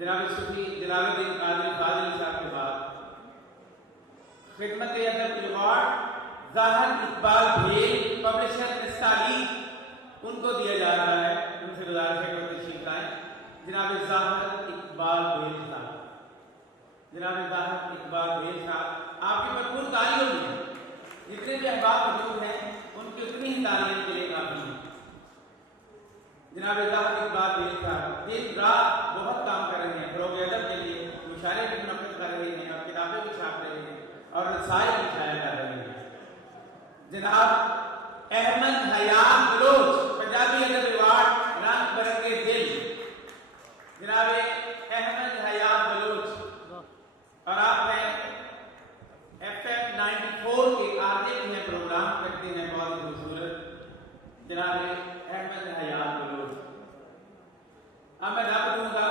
جناب صوفی جلال الدین قادری فاضل صاحب کے بعد خدمت ادب ایوارڈ ظاہر اقبال بھیل پبلشر نستعلیق ان کو دیا جا رہا ہے. ان سے گزارش ہے کہ تشریف لائیں. جناب ظاہر اقبال بھیل صاحب، جناب ظاہر اقبال بھیل صاحب، آپ کی بھرپور تعلیم ہوگی. جتنے بھی احباب موجود ہیں ان کی اتنی ہی تعلیم کے لیے کافی ہے. جناب ظاہر اقبال بھیل صاحب دن رات بہت کام کر رہے ہیں فروغ ادب کے لیے. مشاعرے بھی منعقد کر رہے ہیں اور کتابیں بھی چھاپ رہے ہیں اور رسائل بھی شائع کر رہے ہیں. جناب احمد حیات بلوچ پنجابی ادب ایوارڈ رنگ برنگے دل. جناب احمد حیات بلوچ، اور آپ ہیں FM 94 کے آگے بھی ہیں، پروگرام کرتے ہیں بہت خوبصورت. جناب احمد حیات بلوچ. اب میں دعوت دوں گا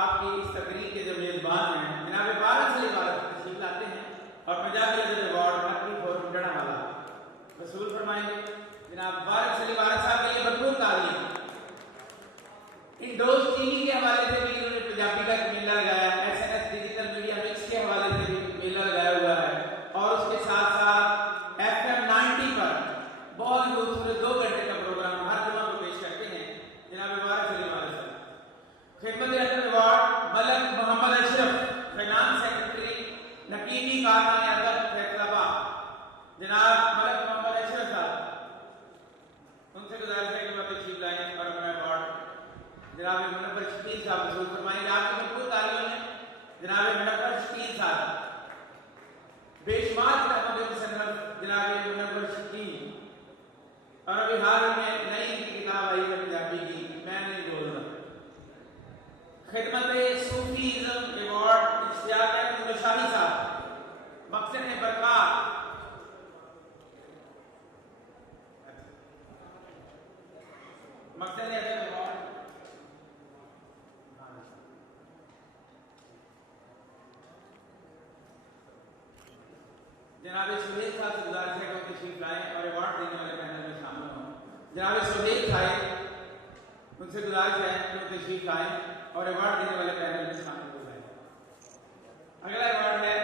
آپ کی اس تقریب کے جو میزبان ہیں جناب بارک علی بارک تشریف لاتے ہیں اور پنجابی ادب ایوارڈ نقوی فورم ڈڑا والا وصول فرمائیں گے. جناب بارک علی بارک صاحب کے لیے بھرپور تعلیم. انڈوز ٹی وی کے حوالے سے بھی انہوں نے پنجابی کا ایک میلہ لگایا ہے. SNS ڈیجیٹل میڈیا مکس کے حوالے سے بھی میلہ لگایا ہوا ہے اور اس کے ساتھ ساتھ FM 90 پر بہت خوبصورت 2 گھنٹے کا پروگرام ہر جمعہ کو پیش کرتے ہیں. جناب بارک علی بارک صاحب. خدمت ادب ایوارڈ ملک محمد اشرف فائنانس سیکرٹری نقیبی کارخانہ ادب فیصل آباد. جناب ملک محمد اشرف صاحب، ان سے گزارش ہے کہ وہ تشریف لائیں اور اپنا ایوارڈ جناب منور شکیل صاحب وصول فرمائیں گے. آپ کی بھرپور تعلیم ہے. جناب منور شکیل صاحب بے شمار کتابوں کے مصنف جناب منور شکیل، اور ابھی حال میں نئی کتاب آئی ہے پنجابی کی میں نہیں بول رہا. خدمت صوفیزم ایوارڈ اشتیاق احمد شاہی صاحب مقصد برکات. مقصد ایوارڈ جناب سہیل صاحب سے گزارش ہے کہ وہ تشریف لائیں اور ایوارڈ دینے والے پینل میں شامل ہوں. جناب سہیل صاحب، ان سے گزارش ہے کہ وہ تشریف لائیں اور ایوارڈ دینے والے پینل میں شامل ہو جائیں. اگلا ایوارڈ ہے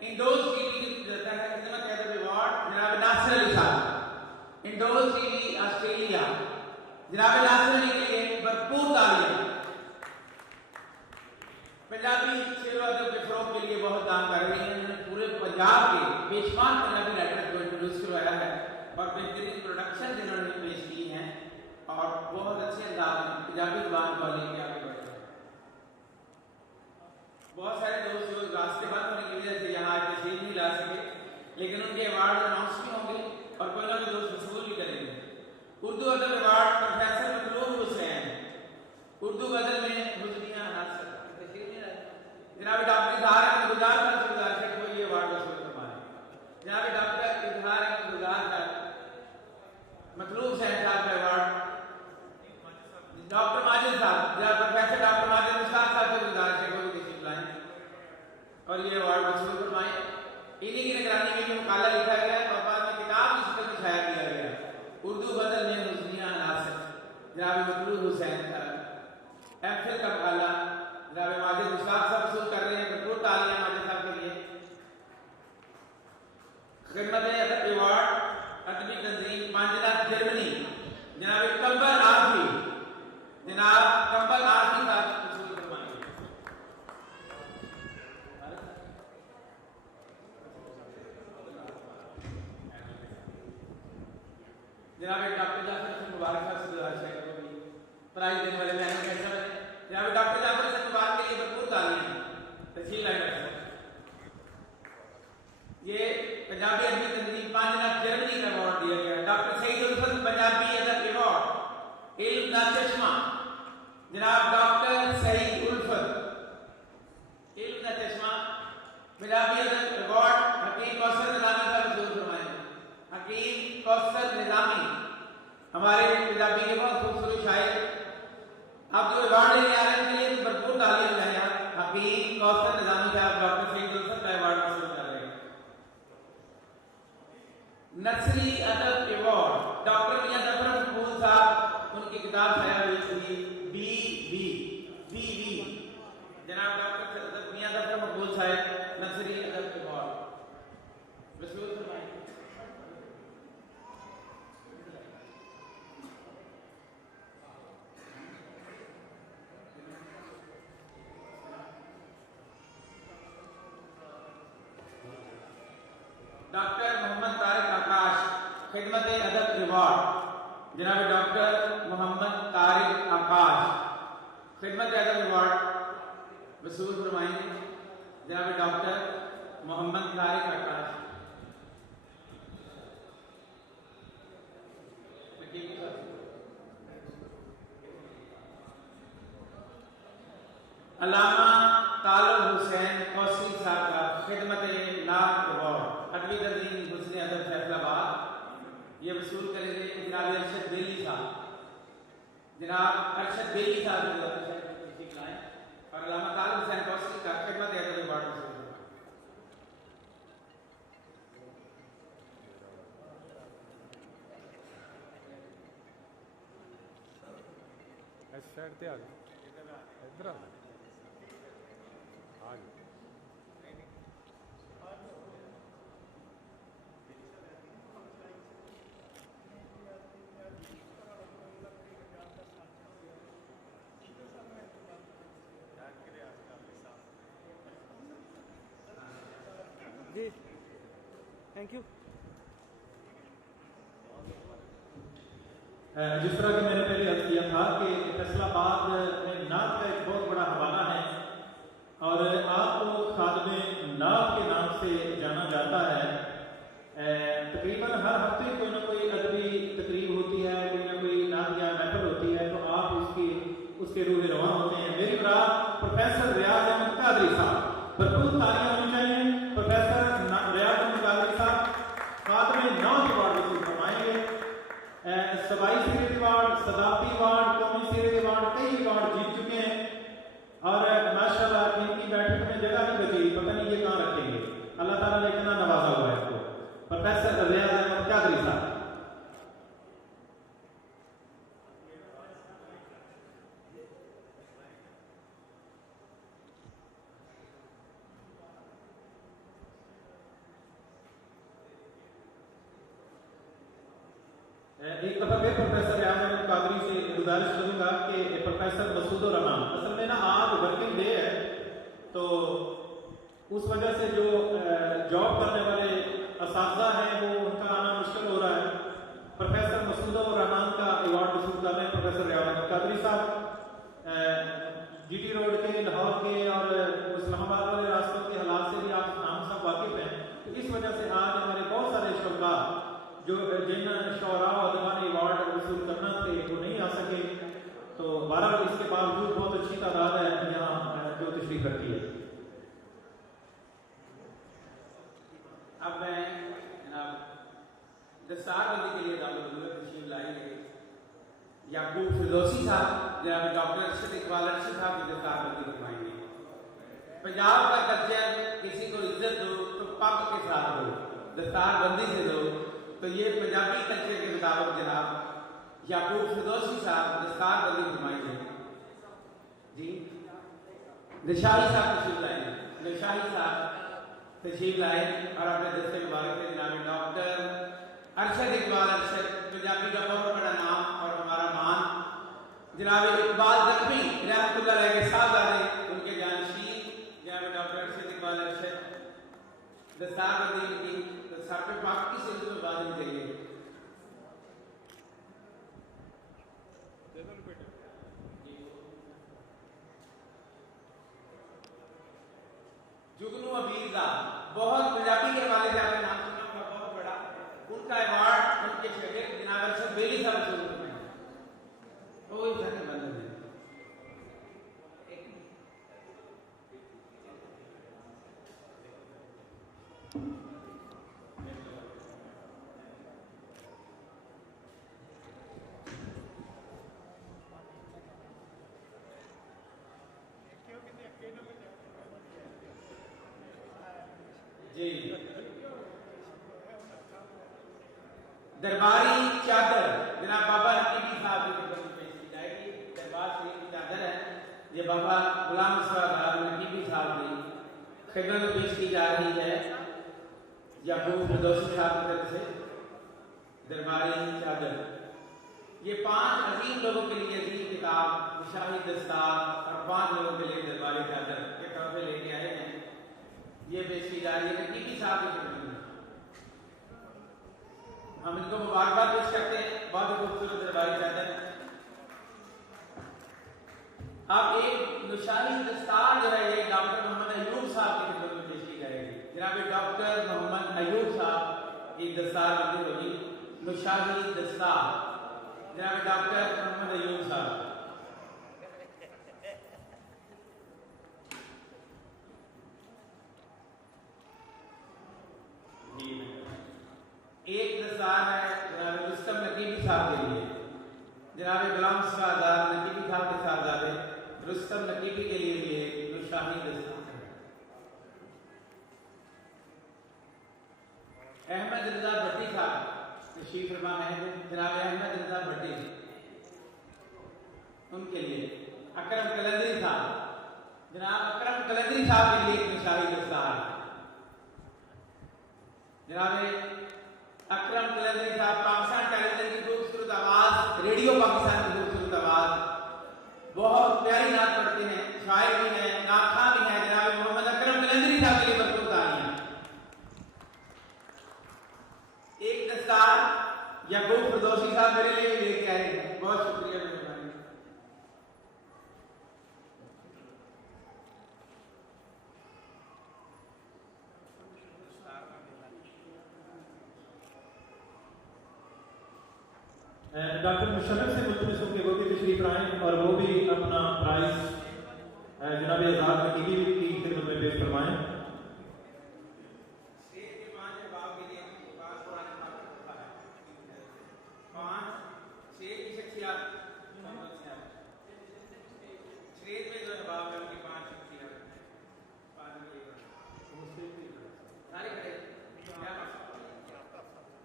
انڈوز ٹی وی کی خدمت ادب ایوارڈ جناب ناصر علی صاحب، انڈوز ٹی وی آسٹریلیا. جناب ناصر علی کے لیے بھرپور تعلیم. پنجابی شعر و ادب کے فروغ کے لیے بہت کام کر رہی ہیں. انہوں نے پورے پنجاب کے بے شمار پنجابی رائٹر کو انٹروڈیوس کروایا ہے اور بہترین پروڈکشن جنہوں نے پیش کی ہیں اور بہت اچھے انداز میں پنجابی زبان کو لے کے آگے بڑھے ہیں. بہت سارے دوست جو راستے بند ہونے کی وجہ سے یہاں آج تشریف نہیں لا سکے، لیکن ان کے ایوارڈ اناؤنس بھی ہوں گے اور کوئی نہ کوئی دوست وصول بھی کریں گے. اردو ادب ایوارڈ پروفیسر مطلوب حسین، اردو غزل میں حسنیہ ناصر. جناب ڈاکٹر اظہار احمد گلزار صاحب سے گزارش ہے کہ وہ یہ ایوارڈ وصول فرمائیں. جناب ڈاکٹر اظہار احمد گلزار صاحب مطلوب حسین صاحب کا ایوارڈ. ڈاکٹر ماجد صاحب، جناب پروفیسر ڈاکٹر ماجد مشتاق صاحب سے گزارش ہے کہ وہ تشریف لائیں اور یہ ایوارڈ وصول فرمائیں. انہی کی نگرانی میں یہ مقالہ لکھا گیا ہے اور بعد میں کتاب اس پر شائع کیا گیا ہے اردو غزل میں حسنیہ ناصر. جناب مطلوب حسین صاحب MPhil کا مقالہ جناب ماجد مشتاق صاحب وصول کر رہے ہیں. بھرپور تعلیم ماجد صاحب کے لیے. خدمت ادب ایوارڈ ادبی تنظیم مانجلہ جرمنی جناب کمبل آرفی، جناب کمبل آرفی صاحب وصول فرمائیں گے. جناب ڈاکٹر جعفر حسین مبارک صاحب سے گزارش ہے کہ وہ بھی پرائز دینے والے بہن کیسا بنے. جناب ڈاکٹر جعفر حسین مبارک کے لیے بھرپور تعلیم. تشریف لائیں. یہ پنجابی ادبی تنظیم 5 لاکھ جرمنی کا ایوارڈ دیا گیا ہے. ڈاکٹر سعید الفت پنجابی ادب ایوارڈ علم کا چشمہ. جناب ڈاکٹر سعید الفت علم کا چشمہ پنجابی ادب ایوارڈ حکیم کوثر نظامی کا وصول فرمائیں. حکیم کوثر نظامی ہمارے پنجابی کے بہت خوبصورت شاعر. آپ جو ایوارڈ لینے آ رہے ہیں ان کے لیے بھرپور تعلیم ہے. حکیم کوثر نظامی صاحب ڈاکٹر سعید الفت کا ایوارڈ وصول کر رہے ہیں. نثری ادب ایوارڈ ڈاکٹر میاں ظفر مقبول صاحب، ان کی کتاب شائع ہوئی تھی بی بی जनाब डॉक्टर मियां ज़फ़र मकबूल साहब नर्सरी अदब अवार्ड वसूल फरमाएं। डॉक्टर मोहम्मद तारिक आकाश खिदमत अदब अवार्ड जनाब डॉक्टर मोहम्मद तारिक आकाश खिदमत अदब अवार्ड वसूल फरमाएंगे जनाब डॉक्टर मोहम्मद तारिक आकाश। अल्लामा तालब हुसैन कौसरी साहब का खिदमत नात अवार्ड अदबी तदरीन हुस्न अदब फैसलाबाद ये वसूल करेंगे जनाब अरशद बेली साहब। जनाब अरशद बेली साहब और अल्लामा तालब हुसैन कौसरी का खिदमत अदब अवार्ड वसूल साइड ते आ इधर आ जी थैंक यू। जिस तरह कि मैंने पहले अर्ज किया था कि फैसलाबाद में नात का एक बहुत बड़ा हवाला है और आपको खादम नात के नाम से जाना जाता है। तकरीबन हर हफ्ते कोई ना कोई अदबी तकरीब होती है, कोई ना कोई नात या महफिल होती है, तो आप उसके रूह रवां होते हैं। मेरी बात प्रोफेसर रियाज अहमद कादरी साहब, भरपूर तालियां होनी चाहिए। प्रोफेसर रियाज अहमद कादरी साहब खादम नात अवार्ड वसूल फरमाएंगे। सबाई सीरीज अवार्ड, सदाब्दी अवार्ड, कौमी सीरीज अवार्ड, कई अवार्ड जीत चुके हैं और माशाल्लाह इनकी बैठक में जगह नहीं बची, पता नहीं ये कहाँ रखेंगे। अल्लाह ताला ने इतना नवाजा हुआ है इसको। प्रोफेसर रियाज अहमद कादरी साहब। एक दफा फिर प्रोफेसर रियाज अहमद कादरी से गुजारिश करूंगा कि प्रोफेसर मसूद रहमान, असल में ना आज वर्किंग डे है तो उस वजह से जो जॉब करने वाले असातिज़ा हैं वो उनका आना मुश्किल हो रहा है। प्रोफेसर मसूद रहमान का अवार्ड वसूल कर रहे हैं प्रोफेसर रियाज अहमद कादरी साहब। जीटी रोड के, लाहौर के और इस्लामाबाद वाले रास्तों के हालात से भी आप नाम सब वाकिफ हैं, तो इस वजह से आज हमारे बहुत सारे शुरा जो जिन शौरा अदबा ने अवार्ड वसूल करना थे वो नहीं आ सके, तो 12 इसके बावजूद बहुत अच्छी तादाद है यहाँ जो तशरीफ रखती है। अब मैं जनाब दस्तारबंदी के लिए दावत तशरीफ लाएंगे याकूब फिरदौसी साहब, जनाब डॉक्टर अरशद इकबाल अर्शी साहब की दस्तारबंदी करवाएंगे। पंजाब का कल्चर किसी को इज्जत दो तो पग के साथ दो, दस्तारबंदी से दो, तो ये पंजाबी कल्चर के मुताबिक जनाब याकूब फिरदौसी साहब दस्तारबंदी फरमाएंगे। जी निशाही साहब तशरीफ लाएंगे, निशाही साहब तशरीफ लाए और अपने दस्ते मुबारक से जनाब डॉक्टर अरशद इकबाल अर्शद, पंजाबी का बहुत बड़ा नाम और हमारा मान, जनाब इकबाल जख्मी रहमतुल्लाह अलैह के साहबजादे, उनके जानशीन जनाब डॉक्टर अरशद इकबाल अर्शद दस्तारबंदी की सर पे पाक की सिलसिले में बात चाहिए। जुगनू अबीदा बहुत पंजाबी के हवाले से आपने नाम सुना होगा, बहुत बड़ा, उनका अवार्ड उनके शागिर्द जनाब अरशद बेली साहब शुरू करते हैं। वो इधर के बंद है। जी दरबारी चादर जनाब बाबा हकीमी साहब की पेश की जाएगी। दरबार शरीफ की चादर है, ये बाबा गुलाम खिदमत में पेश की जा रही है याकूब फिरदौसी साहब की तरफ से दरबारी चादर। ये 5 अजीम लोगों के लिए अजीम किताब शाही दस्तार और 5 लोगों के लिए दरबारी चादर के तोहफे लेके आए हैं। ये पेश की जा रही है नकीबी साहब की खिदमत में। हम इनको मुबारकबाद पेश करते हैं। बहुत ही खूबसूरत दरबारी चादर। अब एक नुशाही दस्तार जो है ये डॉक्टर मोहम्मद अयूब साहब की खिदमत में पेश की जाएगी। जनाब डॉक्टर मोहम्मद अयूब साहब की दस्तार मंजूर होगी। नुशाही दस्तार जनाब डॉक्टर मोहम्मद अयूब साहब। एक दस्तार है जनाब रुस्तम नकीबी साहब के लिए। जनाब गुलाम साहब नकीबी साहब के साहबजादे रुस्तम नकीबी के लिए भी एक नुशाही दस्तार है। अहमद रजा भट्टी साहब तशरीफ फरमा है जनाब अहमद रजा भट्टी उनके लिए। अकरम कलंदरी साहब जनाब अकरम कलंदरी साहब के लिए एक नुशाही दस्तार। जनाब अकरम कलंदरी साहब पाकिस्तान टेलीविजन की खूबसूरत आवाज, रेडियो पाकिस्तान की खूबसूरत आवाज, बहुत प्यारी नात पढ़ते हैं, शायर भी हैं, नाखा भी हैं। जनाब मोहम्मद अकरम कलंदरी साहब के लिए भरपूर तालियां। एक दस्तार याकूब फिरदौसी साहब मेरे लिए भी लेके आए हैं। बहुत शुक्रिया मेहरबानी। डॉक्टर मुशर्रफ से मुल्तमस होकर वो भी तशरीफ लाएं और वो भी अपना प्राइज जनाब आज़ाद नकीबी की खिदमत में पेश करवाएं।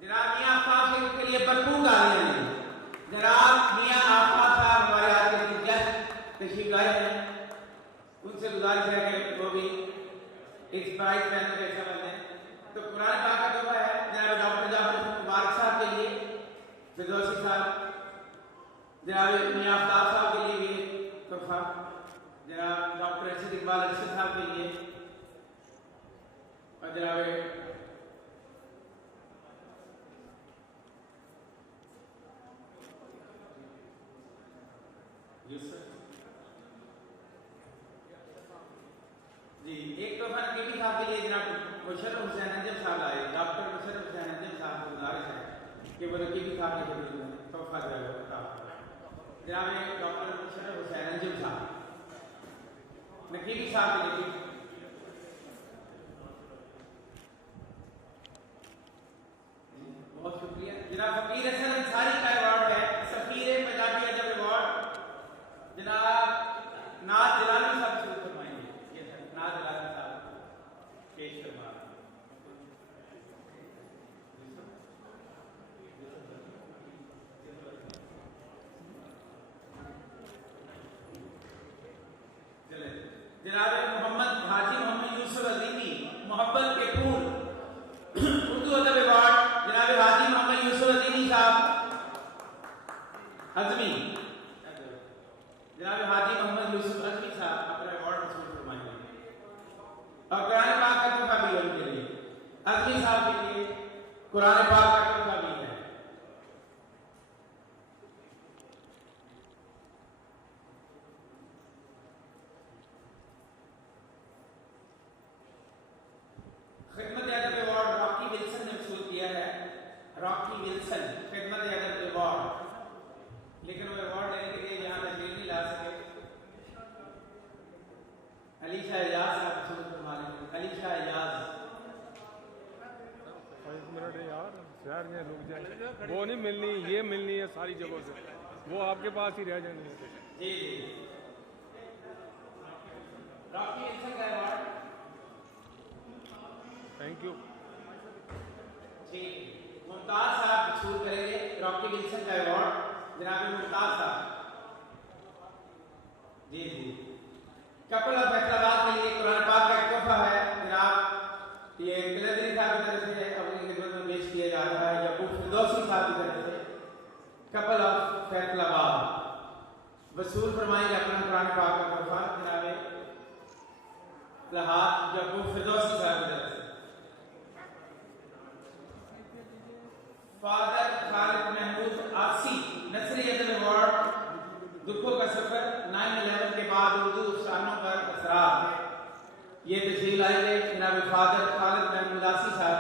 जनाब मियां आफताब साहब के लिए भरपूर तालियां हैं। जनाब मियां आफताब साहब हमारे आज के चीफ गेस्ट तशरीफ लाए हैं। उनसे गुजारिश है कि वो भी इस प्राइज पहनने का हिस्सा बने। तो कुरान पाक का तोहफा है जनाब डॉक्टर जाफर मुबारक साहब के लिए फिरदौसी साहब। जनाब मियां आफताब साहब के लिए भी तोहफा। जनाब डॉक्टर अरशद इकबाल अरशद साहब के लिए और जनाब जी एक तोहफा नकीबी साहब के लिए जनाब मुशर्रफ हुसैन अंजम साहब आए। डॉक्टर मुशर्रफ हुसैन अंजम साहब को गुजारिश है कि वो नकीबी साहब के खिदमत में तोहफा जो है वो अता फरमाएं। जनाब डॉक्टर मुशर्रफ हुसैन अंजम साहब नकीबी साहब के लिए बहुत शुक्रिया। जनाब फकीर हसन अंसारी का अवार्ड है सफीर पंजाबी अदब अवार्ड। जनाब नाज जलाली साहब शुरू फरमाएंगे। ये नाज जलाली साहब पेश फरमा। चले जनाब मोहम्मद हाजी मोहम्मद यूसुफ अजीमी मोहब्बत के फूल उर्दू अदब अवार्ड। जनाब हाजी मोहम्मद यूसुफ अजीमी साहब अजमी। जनाब हाजी मोहम्मद यूसुफ अजमी साहब अपना अवार्ड हासिल फरमाएंगे। और कुरान पाक का तोहफा भी उनके लिए अजमी साहब के लिए कुरान पाक का तोहफा भी है। खिदमत अदब अवार्ड रॉकी विल्सन ने वसूल किया है। रॉकी विल्सन खिदमत अदब अवार्ड, लेकिन वो अवार्ड लेने के लिए यहाँ तशरीफ नहीं ला सके। अलीशा एजाज साहब वसूल फरमा लेंगे। अलीशा एजाज 5 मिनट है यार, शहर में रुक जाए। वो नहीं मिलनी, ये मिलनी है सारी जगहों से, वो आपके पास ही रह जाएंगे। जी जी रॉकी विल्सन का अवार्ड। Thank you. जी मुमताज साहब वसूल करेंगे रॉकी विल्सन का अवार्ड। जनाब मुमताज साहब जी जी कपल ऑफ फैसलाबाद के लिए कुरान पाक का एक तोहफा है कपल ऑफ फैसलाबाद वसूल फरमाएंगे अपना कुरान पाक का तोहफा जनाब लहात यकूब फिरदौसी साहब की तरफ से। फादर खालिद महमूद आसी नसरी अदब अवार्ड दुखों का सफर 9/11 के बाद उर्दू शानों पर असरार, ये तशरीफ लाएंगे जनाब फादर खालिद महमूद आसी साहब।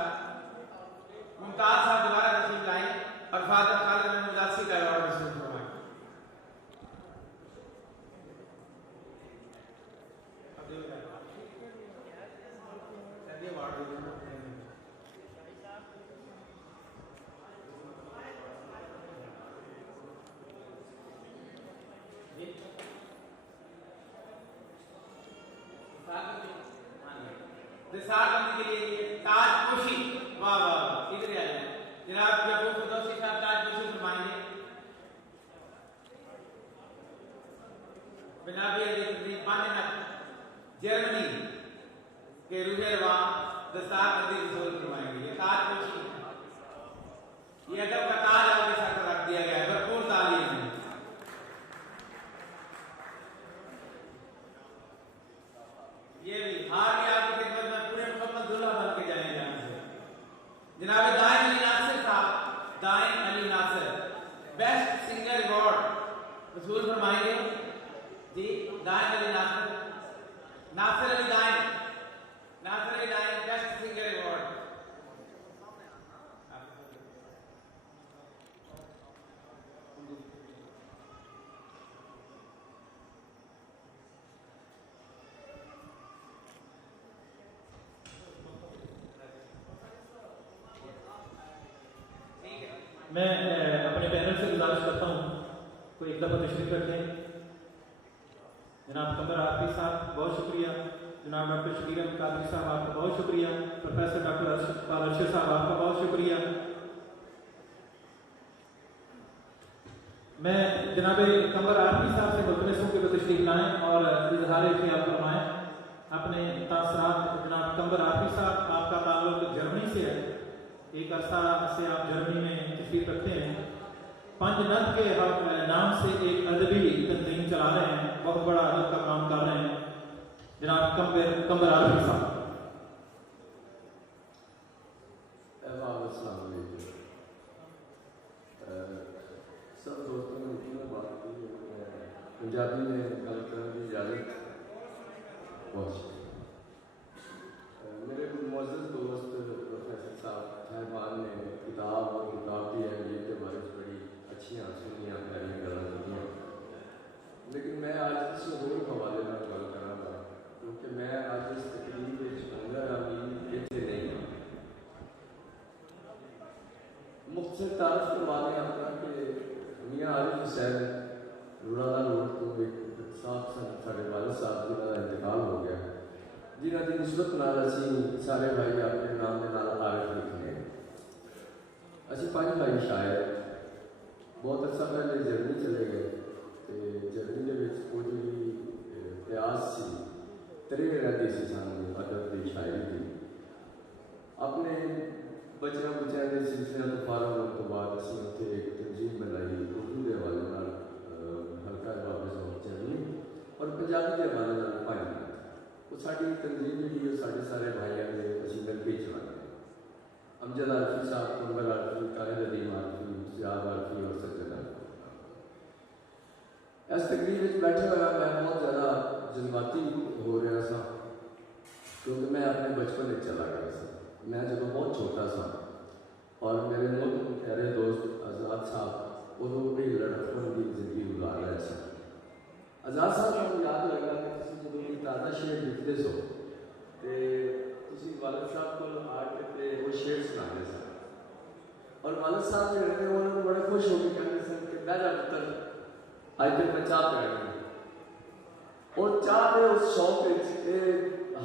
मुमताज साहब दोबारा तशरीफ लाएं और फादर खालिद महमूद आसी का अवार्ड वसूल करवाएं। दिसार करने के लिए ताज पोशी, वाह वाह वाह, इधर आ जाए जनाब यकूब फिरदौसी साहब ताज पोशी फरमाएंगे। जर्मनी के रुहेरवा दस्तार बंदी वसूल फरमाएंगे। ये ताज पोशी है, ये अदब का ताज आपके साथ रख दिया गया है, भरपूर तालीम है। ये भी हार के आपकी खिदमत में पूरे मुकम्मल दुल्हा बन के जाने जाने से जनाब दाइन अली नासिर साहब, दाइन Ali Nasir best singer award वसूल फरमाएंगे जी। दाइन अली नासिर, नासिर अली दाइन, नासिर अली दाइन बेस्ट सिंगर अवार्ड। मैं अपने पैनल से गुजारिश करता हूँ कोई एक दफ़ा तशरीफ रखें। जनाब कमर आरफी साहब बहुत शुक्रिया, जनाब डॉक्टर शबीर अहमद कादरी साहब आपका बहुत शुक्रिया, प्रोफेसर डॉक्टर अरशद साहब आपका बहुत शुक्रिया। मैं जनाब कमर आरफी साहब से मुल्तमस हूँ कि वो तशरीफ लाएँ और इजहार ख्याल फरमाएँ अपने तासरात। जनाब कमर आरफी साहब आपका ताल्लुक जर्मनी से है, एक अरसा से आप जर्मनी में तशरीफ रखते हैं। पंज नद के नाम से एक अदबी तंजीम चला रहे हैं, बहुत बड़ा अदब का काम कर रहे हैं जनाब कमर आरफी साहब। सब दोस्तों ने इतनी बात की, पंजाबी में गल करने की इजाज़त बहुत। मेरे मुअज़्ज़ज़ दोस्त प्रोफेसर साहबान ने किताब और किताब की अहमियत के बारे में बड़ी अच्छी सुनिया प्यारी गल्लां कीतियां, लेकिन मैं आज किसी होर हवाले नाल गल करांगा क्योंकि मैं आज इस तकरीर विच आंदा भी इत्थे नहीं। मुख्तसर तारफ करवा दें अपना कि मियाँ आरिफ हुसैन रूड़ाला रोड तो एक साहब सन साढ़े वालिद साहब जिन्हां दा इंतकाल हो गया, जिन्हां दी निस्बत नाल असीं सारे भाई अपने नाम के नाल आरिफ लिखने। असीं पंज भाई शायर बहुत अरसा पहले जर्मनी चले गए तो जर्मनी के विच कुछ भी इतिहास सी तरे रहती सी सानूं अदब की शायरी की। अपने बच्चों बच्चों के सिलसिले तो फारग होने तो बाद असीं उत्थे एक तंजीम बनाई उर्दू के हवाले नाल हल्का वापस जर्मनी और पंजाबी के हवाले नाल पंज नद। वो साड़ी तंजीम जी साढ़े सारे भाइयों ने असीं मिल के चलाते हैं। अमजद आरफी साहब, कुंबर आरफी, कालिद अदीम आरफी, सियाब आरफी और सज्जद आरफी। इस तकरीर में बैठे हुए मैं बहुत ज़्यादा जज्बाती हो रहा था क्योंकि मैं अपने बचपन में चला गया था। मैं जब बहुत छोटा सा और मेरे मुल्क प्यारे दोस्त आज़ाद साहब उदों भी लड़कपन की जिंदगी गुजार रहे थे। आज़ाद साहब को याद लगा कि तुम जो ताज़ा शेर लिखते सो तो वालिद साहब को आके वो शेर सुनाते सन और वालिद साहब जो रहते उन्होंने बड़े खुश होकर कहते सन कि मेरा पुत्र आज तक मैं चाह पी और चाह के उस शौक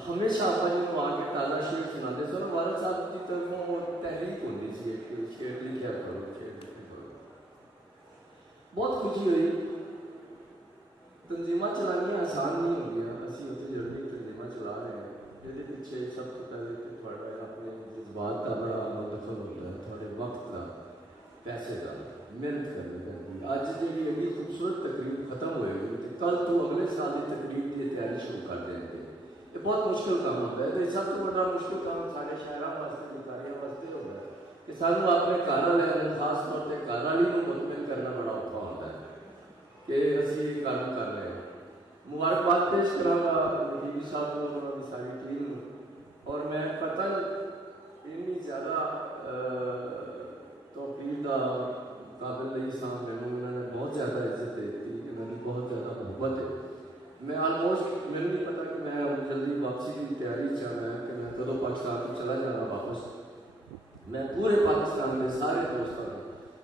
हमेशा अपन आके ताज़ा शेर सुनाते थे और वालिद साहब की तरफों वो तहरीक होती सी कि शेर लिखा करो, शेर लिखा करो। बहुत खुशी हुई। तंजीमा चलानी आसान नहीं हो गया, असी उत्थे जल्दी तंजीमा चला रहे हैं। ये पिछे सब तो पहले तो थोड़ा अपने जज्बात का बड़ा दखल होता है, थोड़े वक्त का پیسے ڈالنا محنت کرنی پڑتی. اج جی ایڈی خوبصورت تقریب ختم ہوئے گی کل تو اگلے سال کی تقریب کی تیاری شروع کر دیں گے. یہ بہت مشکل کام ہوتا ہے. تو سب تو بڑا مشکل کام سارے شہروں واسطے بتاریاں واسطے ہوتا ہے کہ سانوں اپنے گھر والے خاص طور پہ گھر والی کو مطمئن کرنا بڑا اوکھا ہوتا ہے کہ اسی کام کر رہے ہیں. مبارکباد پیش کرا گا ڈی صاحب کو انہوں نے ساری ٹیم. اور میں قطن اتنی زیادہ توقیر کا قابل نہیں سا انہوں نے بہت زیادہ عزت دی تھی کہ میری بہت زیادہ محبت ہے. میں آلموسٹ مجھے نہیں پتا کہ میں جلدی واپسی کی تیاری چل رہا ہے کہ میں کدو پاکستان کو چلا جانا واپس. میں پورے پاکستان کے سارے دوستوں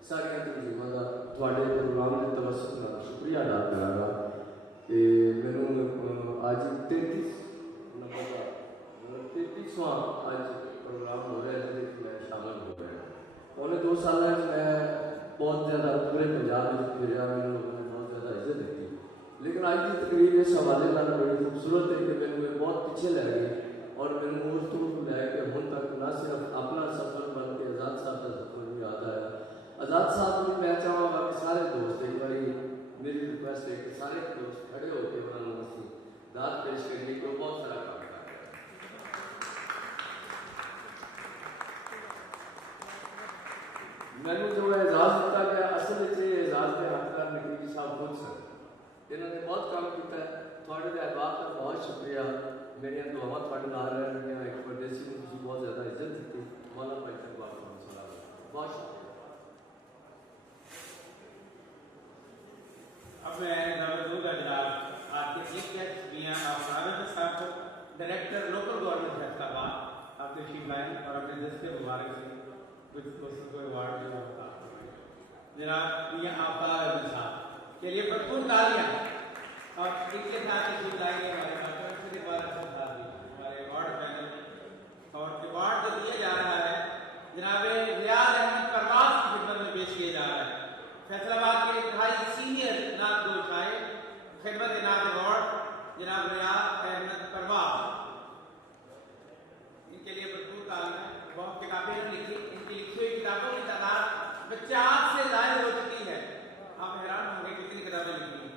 سارے تنظیموں کا تھوڑے پروگرام کے توسط کا شکریہ ادا کرا گا کہ میرے آج 33 نمبر کا 33واں آج پروگرام ہو رہا ہے جس میں شامل ہو گیا. انہیں 2 سال میں بہت زیادہ پورے پنجاب میں پھریا میں بہت زیادہ عزت دیتی. لیکن آج کی تقریر اس حوالے کا بڑی خوبصورت ہے کہ میرے بہت پیچھے لے گئی اور میرے دوستوں کو لے کے ہوں تک نہ صرف اپنا سفر بلکہ آزاد صاحب کا سفر بھی آتا ہے. آزاد صاحب بھی میں چاہوں گا کہ سارے دوست ایک باری میری ریکویسٹ ہے کہ سارے دوست کھڑے ہو کے انہوں نے اسی داد پیش کرنے کو بہت سارا کام کر رہا ہے. میں نے جو اعزاز دیتا گیا اصل اعزاز کے حقدار نقیب صاحب خود سن. انہوں نے بہت کام کیا ہے. تھوڑے احباب کا بہت شکریہ. میری دعا تھوڑے نال رہن گیا. ایک پردیسی نے مجھے بہت زیادہ عزت دیتی. مولانا بھائی کا بہت بہت شکریہ. اب میں نوزوں کا جناب آپ کے چیف گیسٹ میاں عابد صاحب کو ڈائریکٹر لوکل گورنمنٹ فیصلہ آباد آپ تشریف لائیں اور اپنے دستے مبارک سے کچھ دوستوں کو ایوارڈ جو ہوتا جناب میاں عابد صاحب کے لیے بھرپور تالیاں. اور ان کے ساتھ تشریف لائیں گے ہمارے صاحب ہمارے ایوارڈ پینل. اور ایوارڈ جو دیا جا رہا ہے جناب ریاض احمد پرواز کی خدمت میں پیش کیا جا رہا ہے. فیصل آباد کے انتہائی سینئر نعت گو شاعر خدمت نعت ایوارڈ جناب ریاض احمد پرواز. ان کے لیے بھرپور تالیاں. بہت کتابیں لکھی. ان کی لکھی ہوئی کتابوں کی تعداد 50 سے زائد ہو چکی ہے. آپ حیران ہوں گے کتنی کتابیں لکھی ہیں.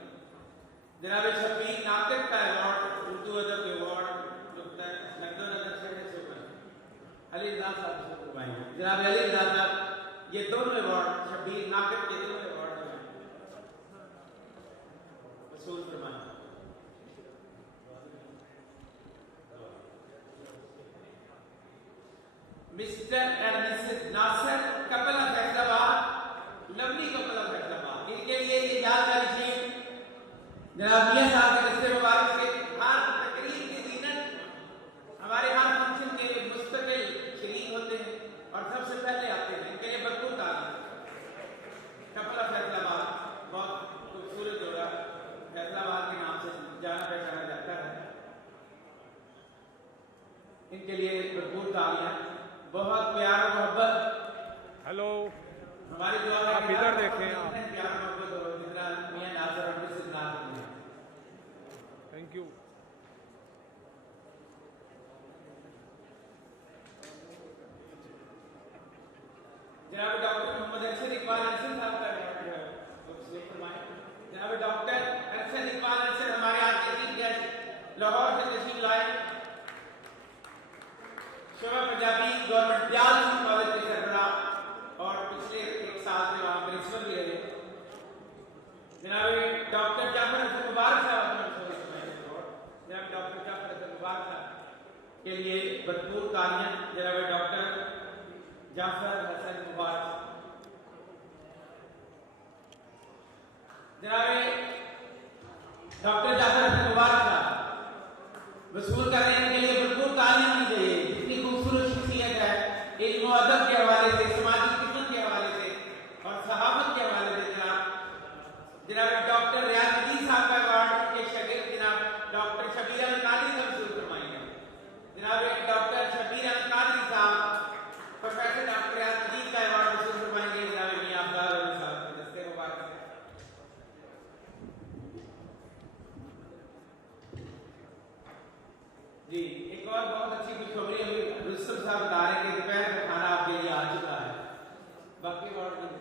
جناب شفیق ناطق کا ایوارڈ اردو ادب ایوارڈ جو نقد و نظر سے علی رضا صاحب کو قربانی. جناب علی رضا صاحب یہ دونوں ایوارڈ شبیر ناقد کے دونوں ایوارڈ جو ہیں وصول فرمائیں. Mister and missus Nasir couple of Faisalabad lovely Kapil of Faisal آباد. ان کے لیے یہ یادگاری شیٹ جناب میاں صاحب کے دستے مبارک سے ہر تقریب کی زینت ہمارے ہر فنکشن کے مستقل شریک ہوتے ہیں اور سب سے پہلے آتے ہیں. ان کے لیے بھرپور تعلیم. کپل آف فیصل آباد بہت خوبصورت جوڑا فیصل آباد کے نام سے جانا پہچانا جاتا ہے. ان کے لیے بھرپور تعلیاں. بہت پیار و محبت. ہیلو ہماری دعا ہے آپ ادھر دیکھیں. پیار و محبت اور جتنا میاں ناصر اور مسز ناصر نے. Thank you. جناب ڈاکٹر محمد ارشد اقبال ارشد صاحب کا جناب ڈاکٹر ارشد اقبال ارشد ہمارے آج کے چیف گیسٹ لاہور سے تشریف لائے. شعبہ پنجابی گورنمنٹ بیال کالج کے سربراہ اور پچھلے 1 سال سے وہاں پرنسپل بھی رہے. جناب ڈاکٹر جعفر حسن مبارک صاحب جناب ڈاکٹر جعفر حسن مبارک صاحب کے لیے بھرپور تالیاں. جناب ڈاکٹر جعفر حسن مبارک. جناب ڈاکٹر جعفر حسن مبارک صاحب وصول کر رہے ہیں. ان کے لیے بھرپور تعلیم دی جائے. اتنی خوبصورت شخصیت ہے علم و ادب کے حوالے سے, سماجی خدمت کے حوالے سے اور صحافت کے حوالے سے. جناب ڈاکٹر ریاض الدین صاحب کا ایوارڈ کے شاگرد جناب ڈاکٹر شبیر احمد قادری صاحب وصول فرمائیں گے. جناب ڈاکٹر شبیر احمد قادری صاحب پروفیسر ڈاکٹر ریاض الدین کا ایوارڈ وصول فرمائیں گے. جناب میاں عبداللہ صاحب کے دستے مبارک سے. جی ایک اور بہت اچھی خوشخبری ہوئی. رستم صاحب بتا رہے ہیں کہ دوپہر کا کھانا آپ کے لیے آ چکا ہے. باقی ایوارڈ نہیں.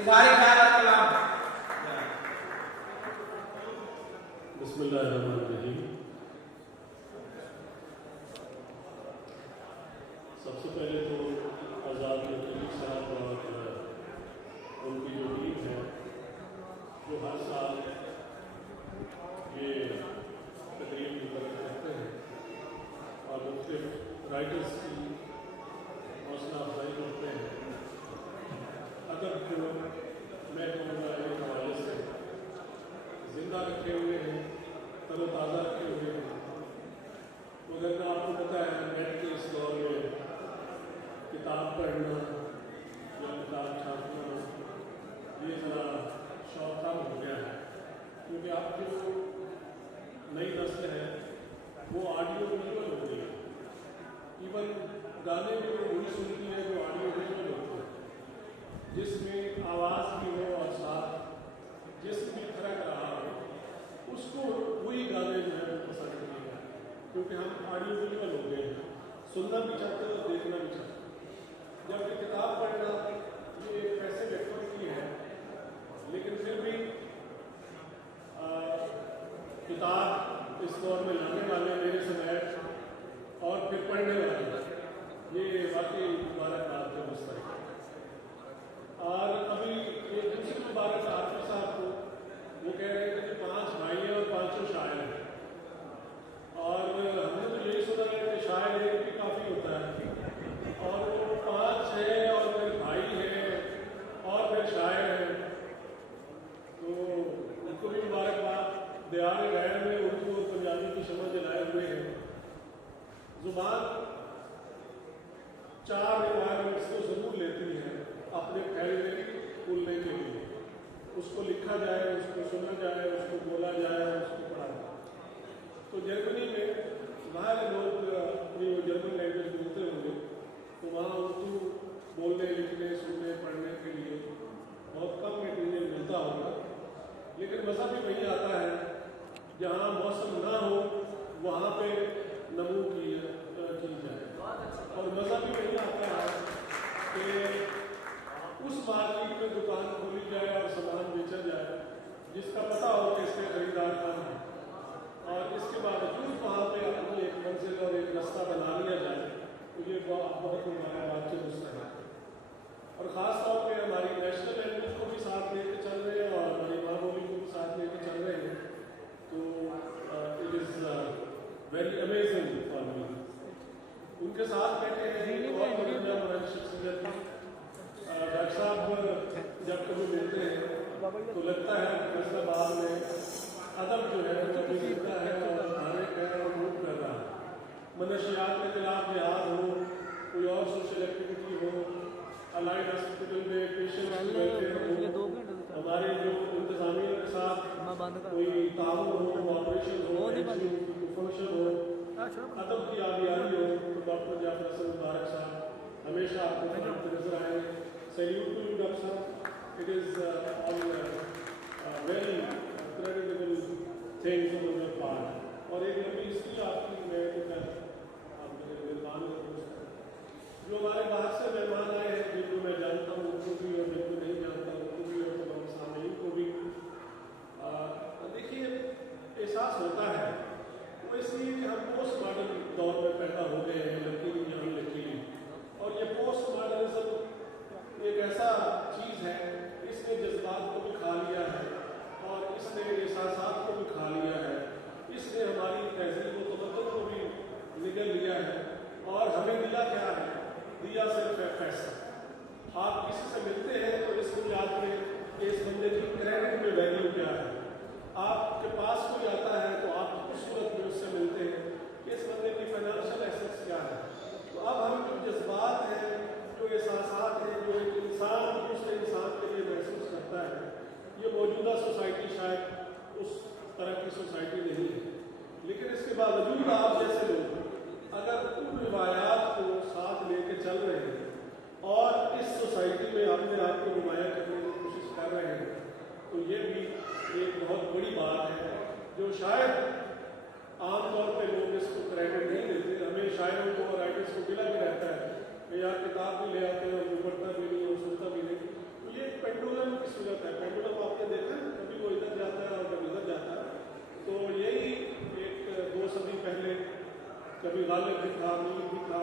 इजहार ख्याल और कलाम। बिस्मिल्लाहिर्रहमानिर्रहीम। सबसे पहले तो आज़ाद तरीक साहब और उनकी जो टीम है जो हर साल ये तकरीब मुकर्रर करते हैं और मुख्तलिफ राइटर्स की हौसला अफजाई करते हैं, अदब को मैं कहूँगा एक हवाले से जिंदा रखे हुए हैं, तरोताज़ा रखे हुए हैं। मगर आपको पता है नेट के इस दौर में किताब पढ़ना या किताब छापना ये ज़रा शौक कम हो गया है, क्योंकि आपकी जो नई नस्ल है वो ऑडियो विजुअल हो गई है। इवन गाने भी वो वही सुनती है जो ऑडियो विजुअल होते हैं, जिसमें आवाज़ भी हो और साथ जिसम भी खरक रहा हो, उसको वही गाने जो है पसंद नहीं है, क्योंकि हम ऑडियो विजुअल हो गए हैं, सुनना भी चाहते हैं और देखना भी चाहते हैं। जबकि किताब पढ़ना ये एक ऐसे व्यक्ति की है, लेकिन फिर भी किताब इस दौर में लाने वाले मेरे समय और फिर पढ़ने वाले ये वाकई मुबारकबाद है उस तरह। और अभी ये दूसरी मुबारक आफिर साहब को वो कह रहे थे कि 5 भाई हैं और 5 शायर हैं, और हमने तो यही सुना है कि शायर एक भी काफ़ी होता है, और वो 5 हैं और फिर भाई हैं और फिर शायर हैं, तो उनको भी मुबारकबाद। दयाल गैर में उर्दू और पंजाबी की समझ जलाए हुए हैं। ज़ुबान 4 रिक्वायरमेंट्स को ज़रूर लेती है अपने फैलने बोलने के लिए, उसको लिखा जाए, उसको सुना जाए, उसको बोला जाए, उसको पढ़ा जाए। तो जर्मनी में बाहर लोग अपनी जर्मन लैंग्वेज बोलते होंगे, तो वहाँ उर्दू बोलने, लिखने, सुनने, पढ़ने के लिए बहुत कम मटीरियल मिलता होगा। लेकिन मज़ा भी वही आता है जहाँ मौसम ना हो वहाँ पे नमू की जाए, और मज़ा भी वही आता है कि उस मार्केट में दुकान खोली जाए और सामान बेचा जाए जिसका पता हो कि इसके खरीदार कौन है, और इसके बावजूद वहाँ पे अपनी एक मंजिल और एक रास्ता बना लिया जाए, तो ये बहुत हमारे बात के मुस्तर है। और ख़ास तौर पे हमारी नेशनल लैंग्वेज को भी साथ लेके चल रहे हैं और हमारी माँ बोली को भी साथ लेके चल रहे हैं, तो it is very amazing for me. उनके साथ बैठे हैं बहुत बड़ी शख्सियत डॉक्टर साहब जब कभी मिलते हैं तो लगता है फैसलाबाद में अदब जो है वो कभी मिलता है और खाने का मूव कर रहा है। मनशियात के खिलाफ जिहाद हो, कोई और सोशल एक्टिविटी हो, अलाइड हॉस्पिटल में पेशेंट बैठे हो, हमारे जो इंतजामिया के साथ कोई ताउन हो, ऑपरेशन हो, फंक्शन हो, अदब की आबियारी हो, तो डॉक्टर जाफर हसन मुबारक साहब हमेशा आपको फ्रंट पे नजर आएंगे। सैल्यूट टू यू डॉक्टर साहब, it is all very creditable thing from your part. और एक लंबी हिस्ट्री आपकी मैं तो मेहमान जो हमारे बाहर से मेहमान आए हैं, जिनको मैं जानता हूँ उनको भी और जिनको नहीं जानता उनको भी और तमाम सामईन को भी देखिए एहसास होता है वो इसलिए कि हम पोस्ट मॉडर्न दौर में पैदा हो गए हैं, लकीली जहां लकीली, और ये पोस्ट मॉडर्निज्म एक ऐसा चीज़ है इसने जज्बात को भी खा लिया है और इसने एहसासात को भी खा लिया है, इसने हमारी तहजीब व तमद्दुन को भी निगल लिया है। और हमें दिया क्या है? दिया सिर्फ पैसा। आप किसी से मिलते हैं तो इस बुनियाद में कि इस बंदे की क्रेडिट में वैल्यू क्या है। आपके पास कोई आता है तो आप उस सूरत में उससे मिलते हैं कि इस बंदे की फाइनेंशियल एसेट्स क्या है। तो अब हम जो जज्बात हैं, जो एहसासात हैं, जो एक इंसान दूसरे इंसान के लिए महसूस करता है, ये मौजूदा सोसाइटी शायद उस तरह की सोसाइटी नहीं है। लेकिन इसके बावजूद आप जैसे लोग अगर उन रिवायात को साथ लेके चल रहे हैं और इस सोसाइटी में अपने आप को नुमाया करने की कोशिश कर रहे हैं, तो ये भी एक बहुत बड़ी बात है जो शायद आमतौर पे लोग इसको क्रेडिट नहीं देते। हमें शायरों को और राइटर्स को गिला भी रहता है कि यार किताब भी ले आते हैं और वो पढ़ता भी नहीं और सुनता भी नहीं। तो ये एक पेंडुलम की सूरत है। पेंडुलम आपने देखा है, कभी वो इधर जाता है और कभी उधर जाता है। तो यही एक 2 सदी पहले कभी गालिब भी था, मीर भी था,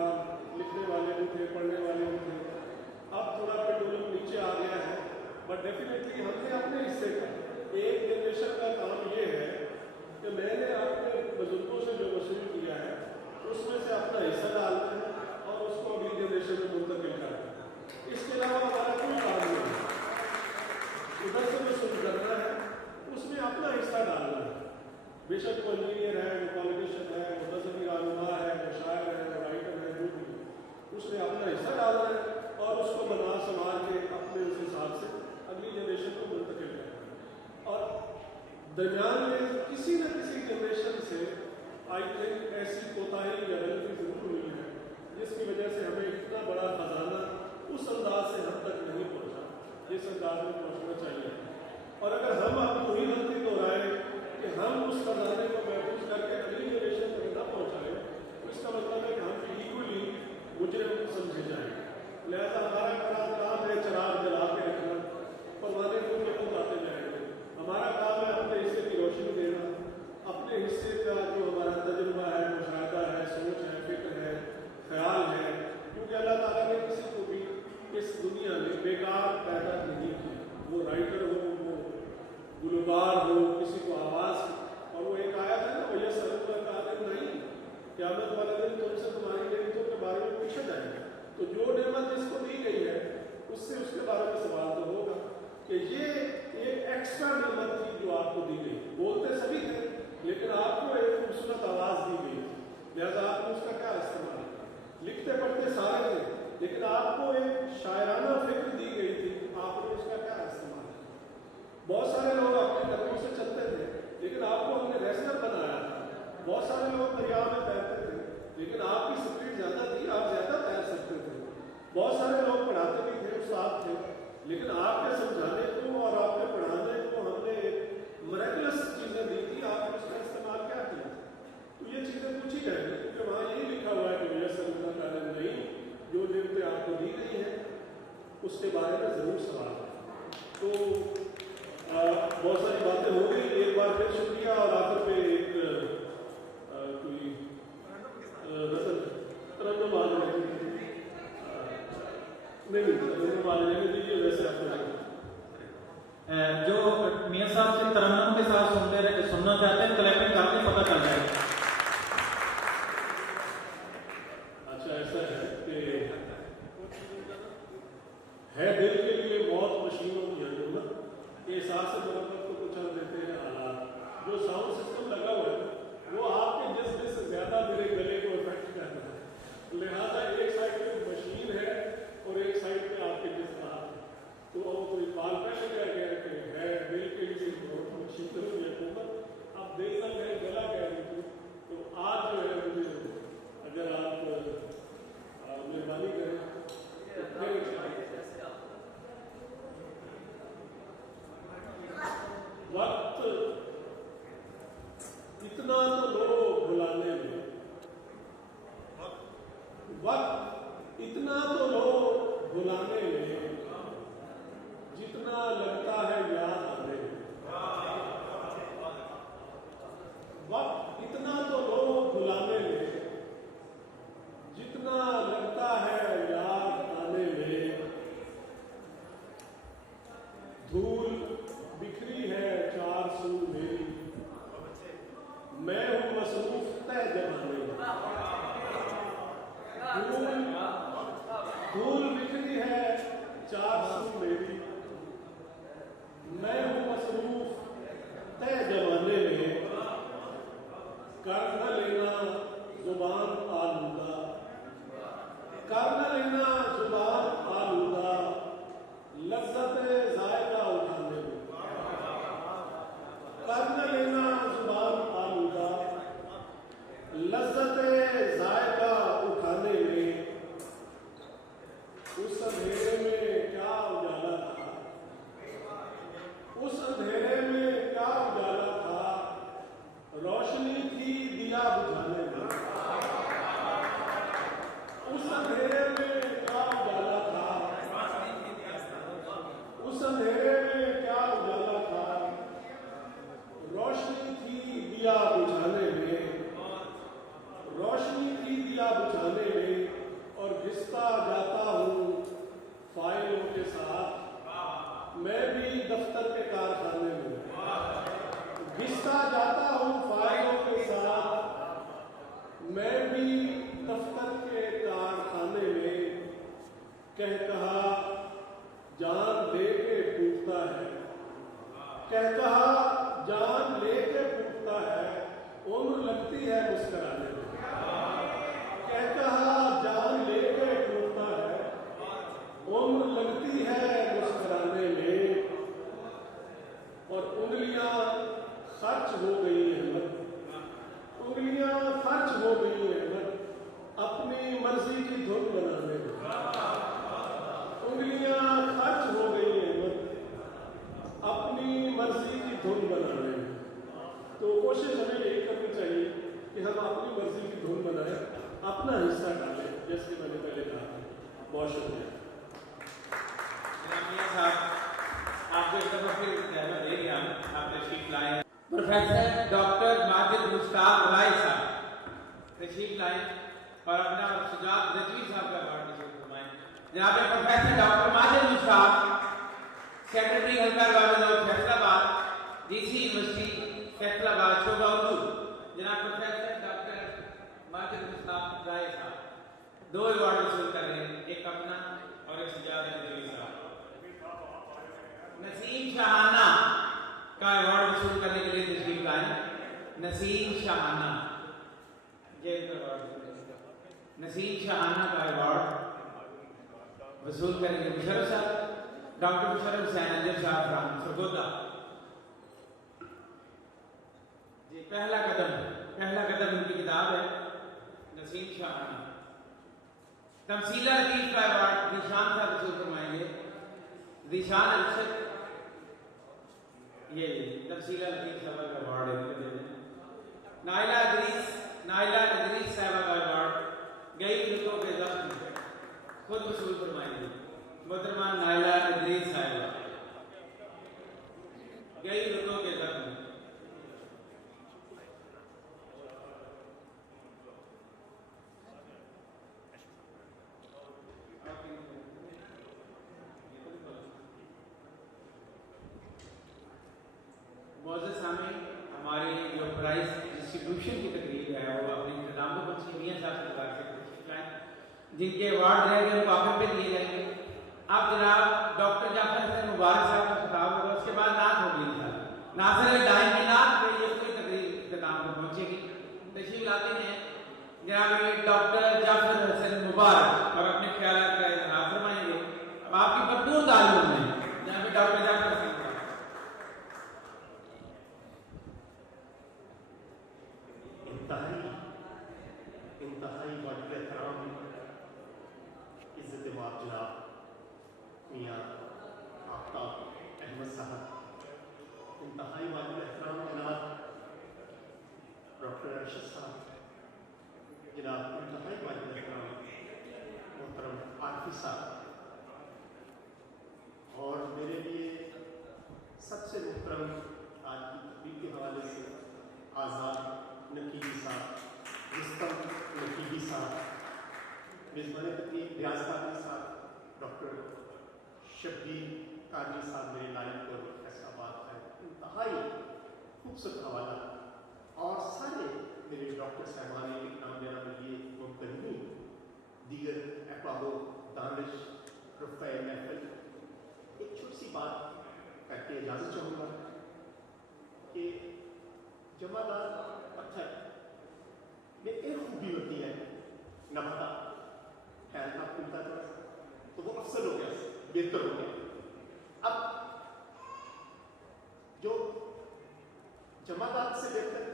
लिखने वाले भी थे, पढ़ने वाले भी थे। अब थोड़ा पेंडुलम नीचे आ गया है, बट डेफिनेटली हमने अपने हिस्से का, एक जनरेशन का काम ये है कि मैंने अपने बुजुर्गों से जो वसूल किया है उसमें से अपना हिस्सा डालते हैं और उसको अगली जनरेशन में मुंतकिल करते हैं। इसके अलावा हमारा कोई काम नहीं है। उधर से वसूल करना है, उसमें अपना हिस्सा डालना है। बेशक वो इंजीनियर है, वो पॉलिटिशियन है, वो नज़मी आलमा है, वो शायर है, वो राइटर है, जो भी, उसने अपना हिस्सा डालना है और उसको बना संभाल के अपने उस हिसाब से अगली जनरेशन को मुंतकिल करना है। और दरमियान में किसी न किसी जनरेशन से आई थिंक ऐसी कोताही या गलती जरूर हुई है जिसकी वजह से हमें इतना बड़ा खजाना उस अंदाज से हम तक नहीं पहुंचा जिस अंदाज में पहुंचना चाहिए। और अगर हम अपनी वही गलती दोहराएं कि हम उस खजाने को महफूज करके अगली जनरेशन तक न पहुंचाएं, तो इसका मतलब है कि हम इक्वली मुजरिम समझे जाएंगे। लिहाजा हमारा काम है चिराग जला के रखना, परवाने को आते जाएंगे। हमारा काम है अपने हिस्से की रोशनी देना, अपने हिस्से का जो हमारा तजुर्बा है, मुशाहिदा है, सोच है, फिक्र है, ख्याल है, क्योंकि अल्लाह ताला ने किसी को भी इस दुनिया में बेकार पैदा नहीं किया। वो राइटर हो, वो गुलकार हो, किसी को आवाज़, और वो एक आयत है ना, वो ये सरूर का नहीं, क़यामत वाले दिन तुमसे तुम्हारी नेमतों के बारे में पूछा जाएगा। तो जो नेमत जिसको दी गई है उससे उसके बारे में सवाल तो होगा कि ये एक एक्स्ट्रा नेमत थी जो आपको दी गई। बोलते सभी थे लेकिन आपको एक खूबसूरत आवाज़ दी गई, लिहाजा आपने उसका क्या इस्तेमाल किया। लिखते पढ़ते सारे थे लेकिन आपको एक शायराना फिक्र दी गई थी, आपने उसका क्या इस्तेमाल किया। बहुत सारे लोग अपने कदमों से चलते थे लेकिन आपको हमने रेसलर बनाया था। बहुत सारे लोग दरिया में तैरते थे लेकिन आपकी स्पीड ज़्यादा थी, आप ज़्यादा तैर सकते थे। बहुत सारे लोग पढ़ाते भी थे, उस्ताद थे, लेकिन आपके समझाने को और आपके पढ़ाने को हमने मिरेकलस चीज़ें दी थी, आपने उसका इस्तेमाल क्या किया। तो ये चीज़ें पूछी जाएंगी क्योंकि वहाँ यही लिखा हुआ है कि भैया सल्लल्लाहु अलैहि वसल्लम नहीं, जो नियमतें आपको दी गई हैं उसके बारे में ज़रूर सवाल है। तो बहुत सारी बातें हो गई, एक बार फिर शुक्रिया। और आखिर पे एक कोई तरन्नुम दीजिए, वैसे आपको जो मियां साहब से तरन्नुम के साथ सुनना चाहते हैं, क्लैपिंग करके पता चल जाएगा। अच्छा ऐसा है कि है दिल के लिए बहुत मशीनों की जरूरत, के हिसाब से मोहब्बत को कुचल देते हैं हालात। जो साउंड सिस्टम लगा हुआ है वो आपके जज्बे से ज़्यादा मेरे गले को इफेक्ट करता है, लिहाजा एक साइड पे मशीन है और एक साइड पे आपके जज्बात है। तो कोई बाल पहले कह गया कि है दिल के लिए बहुत मशीन करो ये हुकूमत, अब दिल तक है गला कह दीजिए। तो आज जो है मुझे अगर आप मेहरबानी करें वक्त इतना तो लो भुलाने में, वक्त इतना तो लो भुलाने में जितना लगता है याद आने में। वक्त इतना तो लो भुलाने में जितना लगता है याद आने में। धूल बिखरी है 4 सू मेरी, मैं हूँ मसरूफ तय जमाने में। धूल बिखरी है 4 सू मेरी, मैं हूँ मसरूफ तय जमाने में। कर न लेना जुबान आलूदा, कर न लेना जुबान आलूदा, लज्जत जायका उठाने में। कर न लेना जुबान आलूदा, लज्जत जायका उठाने में। उस अंधेरे में क्या उजाला था, उस अंधेरे में क्या उजाला था, रोशनी थी दिया बुझाने में। उस अंधेरे में क्या उजाला था, उस तशरीफ लाएं और अपना शुजात रजवी साहब का अवार्ड नसीब फरमाएं। जनाब professor doctor Majid Mushtaq, secretary हल्का governor Faisalabad, DC university Faisalabad शोभा उर्दू। जनाब professor doctor Majid Mushtaq Rai Sahab 2 award वसूल कर रहे हैं, एक अपना और एक शुजात रजवी साहब। नसीम शाहाना का अवार्ड वसूल करने के लिए तशरीफ लाएं। नसीम शाहाना, नसीम शाहाना का अवार्ड वसूल करेंगे मुशर्रफ साहब, डॉक्टर मुशर्रफ हुसैन अजहर साहब फ्राम सरगोदा। जी पहला कदम उनकी किताब है नसीम शाहाना। तमसीला लतीफ का अवार्ड निशान साहब वसूल करवाएंगे। निशान अरशद, ये तमसीला लतीफ साहब का अवार्ड है। नाइला इदरीस साहब का अवार्ड गई रुतों के जख्म खुद वसूल फरमाएंगे। मोहतरमा नाइला इदरीस साहब, गई रुतों के जख्म। मौजूद सामने हमारे जो प्राइज डिस्ट्रीब्यूशन की तकरीब है वो अपने इंतजाम को मियाँ साहब सरकार से तशरीफ लाएं। जिनके अवार्ड रह गए उनको आखिर पे दिए जाएंगे। अब जनाब डॉक्टर जाफर हसन मुबारक साहब का खिताब होगा, उसके बाद नात होगी इंशाअल्लाह। नाज़िर डाइन की नात पे ये पूरी तकरीब इंतजाम को पहुँचेगी। तशरीफ लाते हैं जनाब डॉक्टर जाफर हसन मुबारक और अपने ख्याल का इजहार फरमाएंगे। अब आपकी बदबू तालीम में जनाब डॉक्टर जाफर हसन इंतहाई वाजिब एहतराम इज़्ज़त माब जनाब मियाँ आफ्ताब अहमद साहब, इंतहाई वाजिब एहतराम जनाब डॉक्टर अरशद साहब, जनाब इंतहाई वाजिब एहतराम मोहतरम आरफी साहब, और मेरे लिए सबसे मोहतरम आज की तकरीब के हवाले से आज़ाद नकीबी साहब, रुस्तम नकीबी साहब, मेज़बान तकरीब रियाज कादरी साहब, डॉक्टर शब्बीर कादरी साहब मेरे लायक और फैसलाबाद है, इंतहाई खूबसूरत हवाला, और सारे मेरे डॉक्टर साहबान एक नाम लेना मुझे मुमकिन नहीं, दीगर अहबाबो दानिश रुफ़ा महफिल, एक छोटी सी बात करके इजाज़त चाहूँगा कि जमादार पत्थर में एक खूबी होती है, नबता फैलता फूलता था तो वो अफसर हो गया, बेहतर हो गया। अब जो जमादार से बेहतर,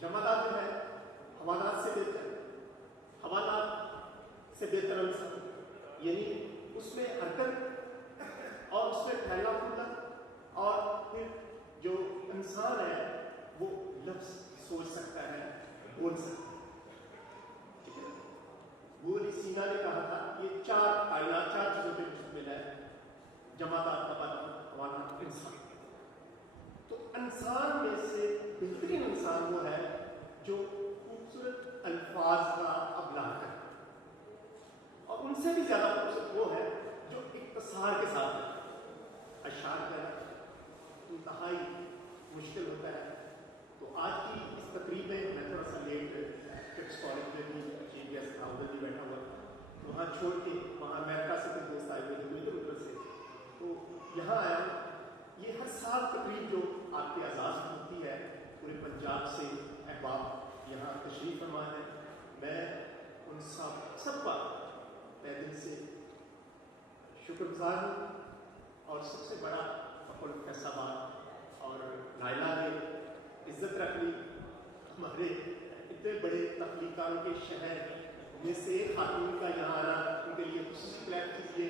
जमादार जो है हवालात से बेहतर, हवालात से बेहतर अफसर, यानी उसमें हरकत और उसमें फैलना फूलना, और फिर जो इंसान है वो लफ्ज सोच सकता है, बोल सकता है। ठीक है, गोली सीना ने कहा था ये 4 कायनात 4 चीजों पे मुश्तमिल है, जमादार, तबादला, हवाला, इंसान। तो इंसान में से बेहतरीन इंसान वो है जो खूबसूरत अल्फाज का अबलाग है, और उनसे भी ज्यादा खूबसूरत वो है जो इख्तिसार के साथ है। अशार का इंतहाई मुश्किल होता है। तो आज की इस तकरीब में मैं थोड़ा सा लेट फिक्स कॉलेज में भी चीफ गेस्ट था, उधर भी बैठा हुआ था, वहाँ छोड़ के वहाँ अमेरिका से कुछ दोस्त आए हुए थे इधर उधर से, तो यहाँ आया। ये हर साल तकरीब जो आपके आज़ाद होती है पूरे पंजाब से अहबाब यहाँ तशरीफ़ फरमा है, मैं उन सबका तहे दिल से शुक्रगुजार हूँ। और सबसे बड़ा फखर फैसलाबाद और नाइला ने इज्जत रख ली, हमारे इतने बड़े तख्लीकान के शहर में से एक खातून का यहाँ आना, उनके लिए खुशी क्लैप कीजिए।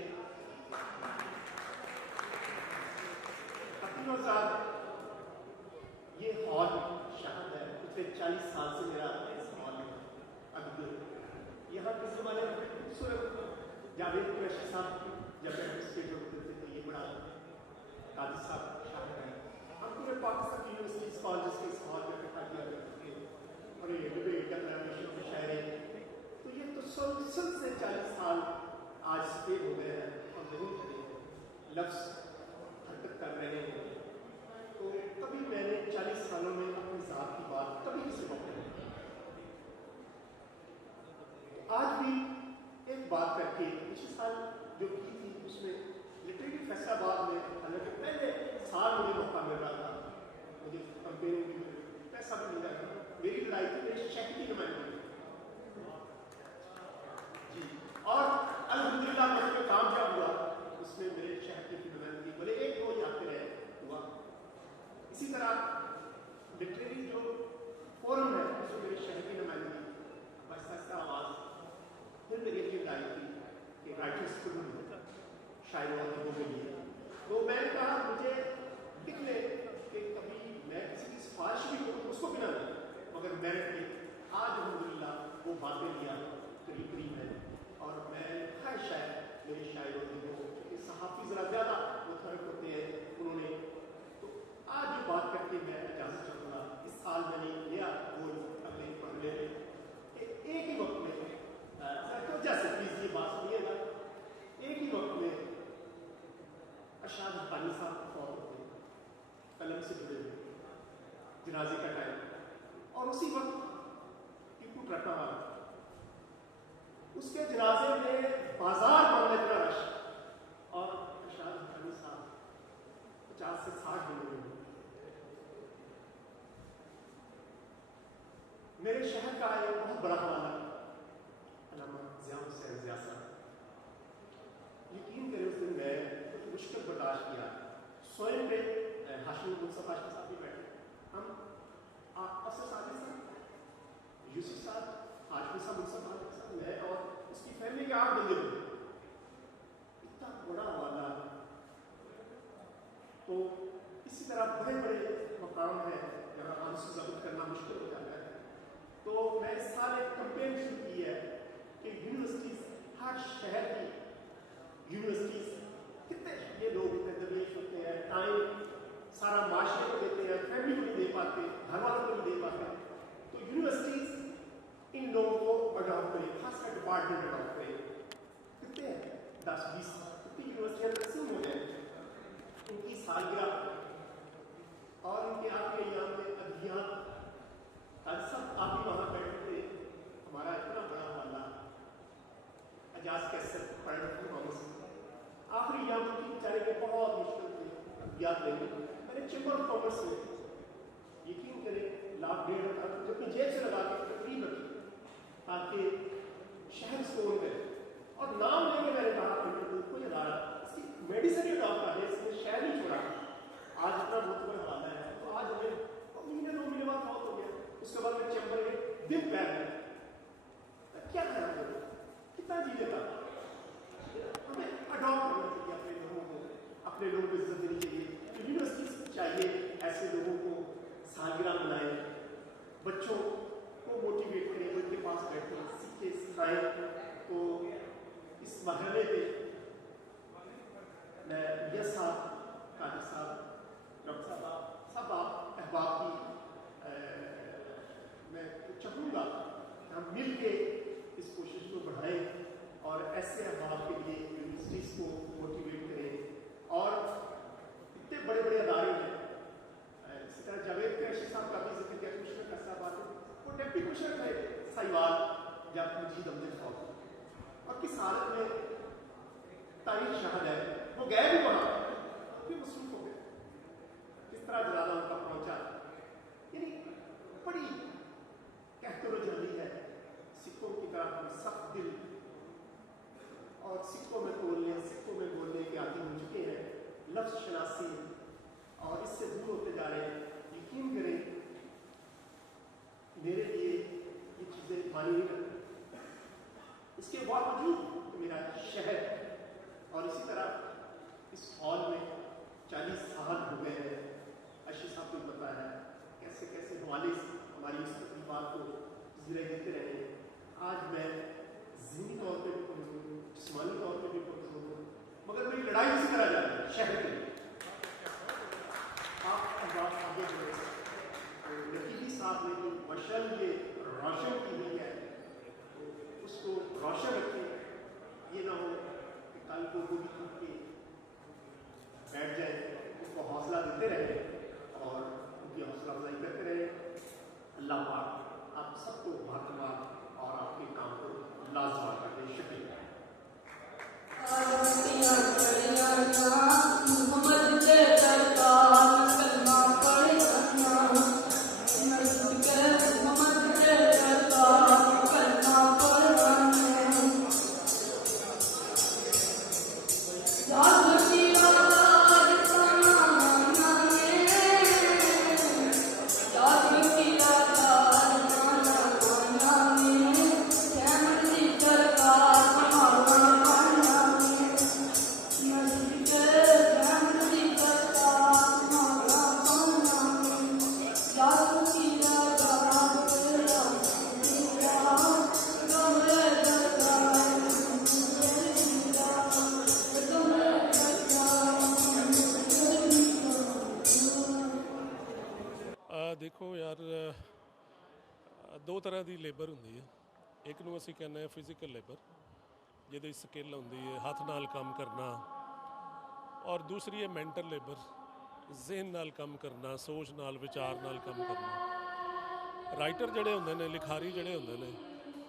ये हॉल शहर है, पिछले 40 साल से मेरा इस हॉल में। अब यहाँ के ज़माने में खूबसूरत जावेद कुरैशी साहब जब एडमिनिस्ट्रेटर होते थे तो ये बड़ा काजी साहब शहर है। हम पूरे पाकिस्तान की यूनिवर्सिटीज कॉलेज के इस हॉल में इकट्ठा किया करते थे, और ये शायरों अदीबों के लिए। तो मैंने कहा मुझे लिख ले कि कभी मैं किसी की सिफारिश भी करूँ तो उसको बिना नहीं, मगर मेरिट पे आज अल्हम्दुलिल्लाह वो बातें लिया करीब करीब है। और मैं हर शायर मेरे शायरों अदीबों क्योंकि सहाफ़ी ज़रा ज़्यादा मुतहरक होते हैं, उन्होंने तो आज जो बात करके मैं इजाज़त चाहूँगा। इस साल मैंने लिया गोल अपने पढ़ने में एक ही वक्त में तो जैसे प्लीज ये बात सुनिएगा, एक ही वक्त में अरशाद हक़ानी साहब फौत होते कलम से जुड़े हुए जनाजे का टाइम, और उसी वक्त टीपू ट्रका वाला उसके जनाजे में बाजार बनने का रश, और अरशाद हक़ानी साहब 50 से 60 होने में। मेरे शहर का एक बहुत बड़ा हवाला अल्लामा ज़िया हुसैन ज़िया साहब, यकीन करें उस दिन मैं कुछ मुश्किल बर्दाश्त किया। स्वयं पे हाशिम मुनसफ हाशिम साहब भी बैठे, हम अफसर साहब यूसुफ साहब हाशिम साहब मुनसफ हाशिम साहब मैं और उसकी फैमिली के 8 बंदे हुए। इतना बड़ा हवाला, तो इसी तरह बड़े बड़े मकाम हैं जहाँ आंसू ज़ब्त करना मुश्किल हो जाता है। तो मैं इस साल एक कंपेन शुरू की है कि यूनिवर्सिटीज़, हर शहर की यूनिवर्सिटीज़, कितने ये लोग होते हैं, दरवेश होते हैं, टाइम सारा माशरे को देते हैं, फैमिली को नहीं दे पाते, घर वालों को नहीं दे पाते, तो यूनिवर्सिटीज़ इन लोगों को अडॉप्ट करें, खासकर डिपार्टमेंट अडॉप्ट करें। कितने हैं 10-20 कितनी यूनिवर्सिटियाँ तकसीम हो जाए, उनकी सालगिरह और उनके आखिरी अय्याम में अध्ययन, आज सब आप ही वहाँ बैठे थे। हमारा इतना बड़ा हवाला एजाज कैसर आखिरी याम की बेचारे में बहुत मुश्किल थे याद लेंगे। मैंने चैम्बर ऑफ कॉमर्स में यकीन करें लाख 1.5 लाख अपनी जेब से लगा के तकरीब रखी ताकि शहर स्टोर करें, और नाम लेके मैंने कहा कोई अदारा इसकी मेडिसिन ही अडॉप्ट कर ले, इसने शहर नहीं छोड़ा। आज इतना बहुत बड़ा हवाला है, तो आज हमें महीने 2 महीने बाद बहुत हो गया। उसके बाद मैं चैम्बर में दिन पैर में क्या करना चाहिए, कितना जी लेता, हमें अडॉप्ट करना चाहिए अपने लोगों को, अपने लोगों को इज्जत देनी चाहिए। यूनिवर्सिटी चाहिए ऐसे लोगों को सालगिरह मनाएं, बच्चों को मोटिवेट करें, उनके पास बैठे सीखे सिखाएं। तो इस मरहले पे मैं यस साहब, काजी साहब, डॉक्टर साहब, सब आप अहबाब की मैं चाहूँगा हम मिल के इस कोशिश को बढ़ाएं और ऐसे अहबाब के लिए यूनिवर्सिटीज़ को मोटिवेट करें। और इतने बड़े बड़े अदारे हैं, इसी तरह जावेद कैशी साहब का भी जिक्र किया, कमिश्नर का साहब आते, वो डिप्टी कमिश्नर थे साहिवाल जब मजीद अमजद फौत, और किस हालत में तारीख शहद है, वो गए भी वहाँ फिर मसरूफ हो गए, किस तरह जनाजा उनका पहुँचा। यानी बड़ी कहतरो जल्दी है सिखों की तरह हम सख्त दिल और सिखों में बोलने, सिखों में बोलने के आदि हो चुके हैं, लफ्ज़ शनासी और इससे दूर होते जा रहे हैं। यकीन करें मेरे लिए ये चीज़ें मानी नहीं करती। इसके बावजूद मेरा शहर और इसी तरह इस हॉल में 40 साल हो गए हैं। अशी साहब को पता है कैसे कैसे हवाले हमारी इस तकलीफात को जिंदगी देते रहे। आज मैं ज़हनी तौर पर भी कमज़ोर हूँ, जिस्मानी तौर पर भी कमज़ोर हूँ, मगर मेरी लड़ाई इसी तरह जा रही है शहर के लिए। आप आगे बढ़े, नकीबी साहब ने जो मशल ये रोशन की हुई है उसको रोशन रखें, ये ना हो कि कल को गोली टूट के बैठ जाए, उसको हौसला देते रहे और उनकी हौसला अफजाई करते रहे। अल्लाह पाक आप सबको बातमाद और आपके काम को लाजवाब करने शुक्रिया। God ਯਾਰ ਦੋ ਤਰ੍ਹਾਂ ਦੀ ਲੇਬਰ ਹੁੰਦੀ ਹੈ। ਇੱਕ ਨੂੰ ਅਸੀਂ ਕਹਿੰਦੇ ਹਾਂ ਫਿਜ਼ੀਕਲ ਲੇਬਰ, ਜਿਹਦੇ ਸਕਿੱਲ ਹੁੰਦੀ ਹੈ, ਹੱਥ ਨਾਲ ਕੰਮ ਕਰਨਾ, ਔਰ ਦੂਸਰੀ ਹੈ ਮੈਂਟਲ ਲੇਬਰ, ਜ਼ਿਹਨ ਨਾਲ ਕੰਮ ਕਰਨਾ, ਸੋਚ ਨਾਲ, ਵਿਚਾਰ ਨਾਲ ਕੰਮ ਕਰਨਾ। ਰਾਈਟਰ ਜਿਹੜੇ ਹੁੰਦੇ ਨੇ, ਲਿਖਾਰੀ ਜਿਹੜੇ ਹੁੰਦੇ ਨੇ,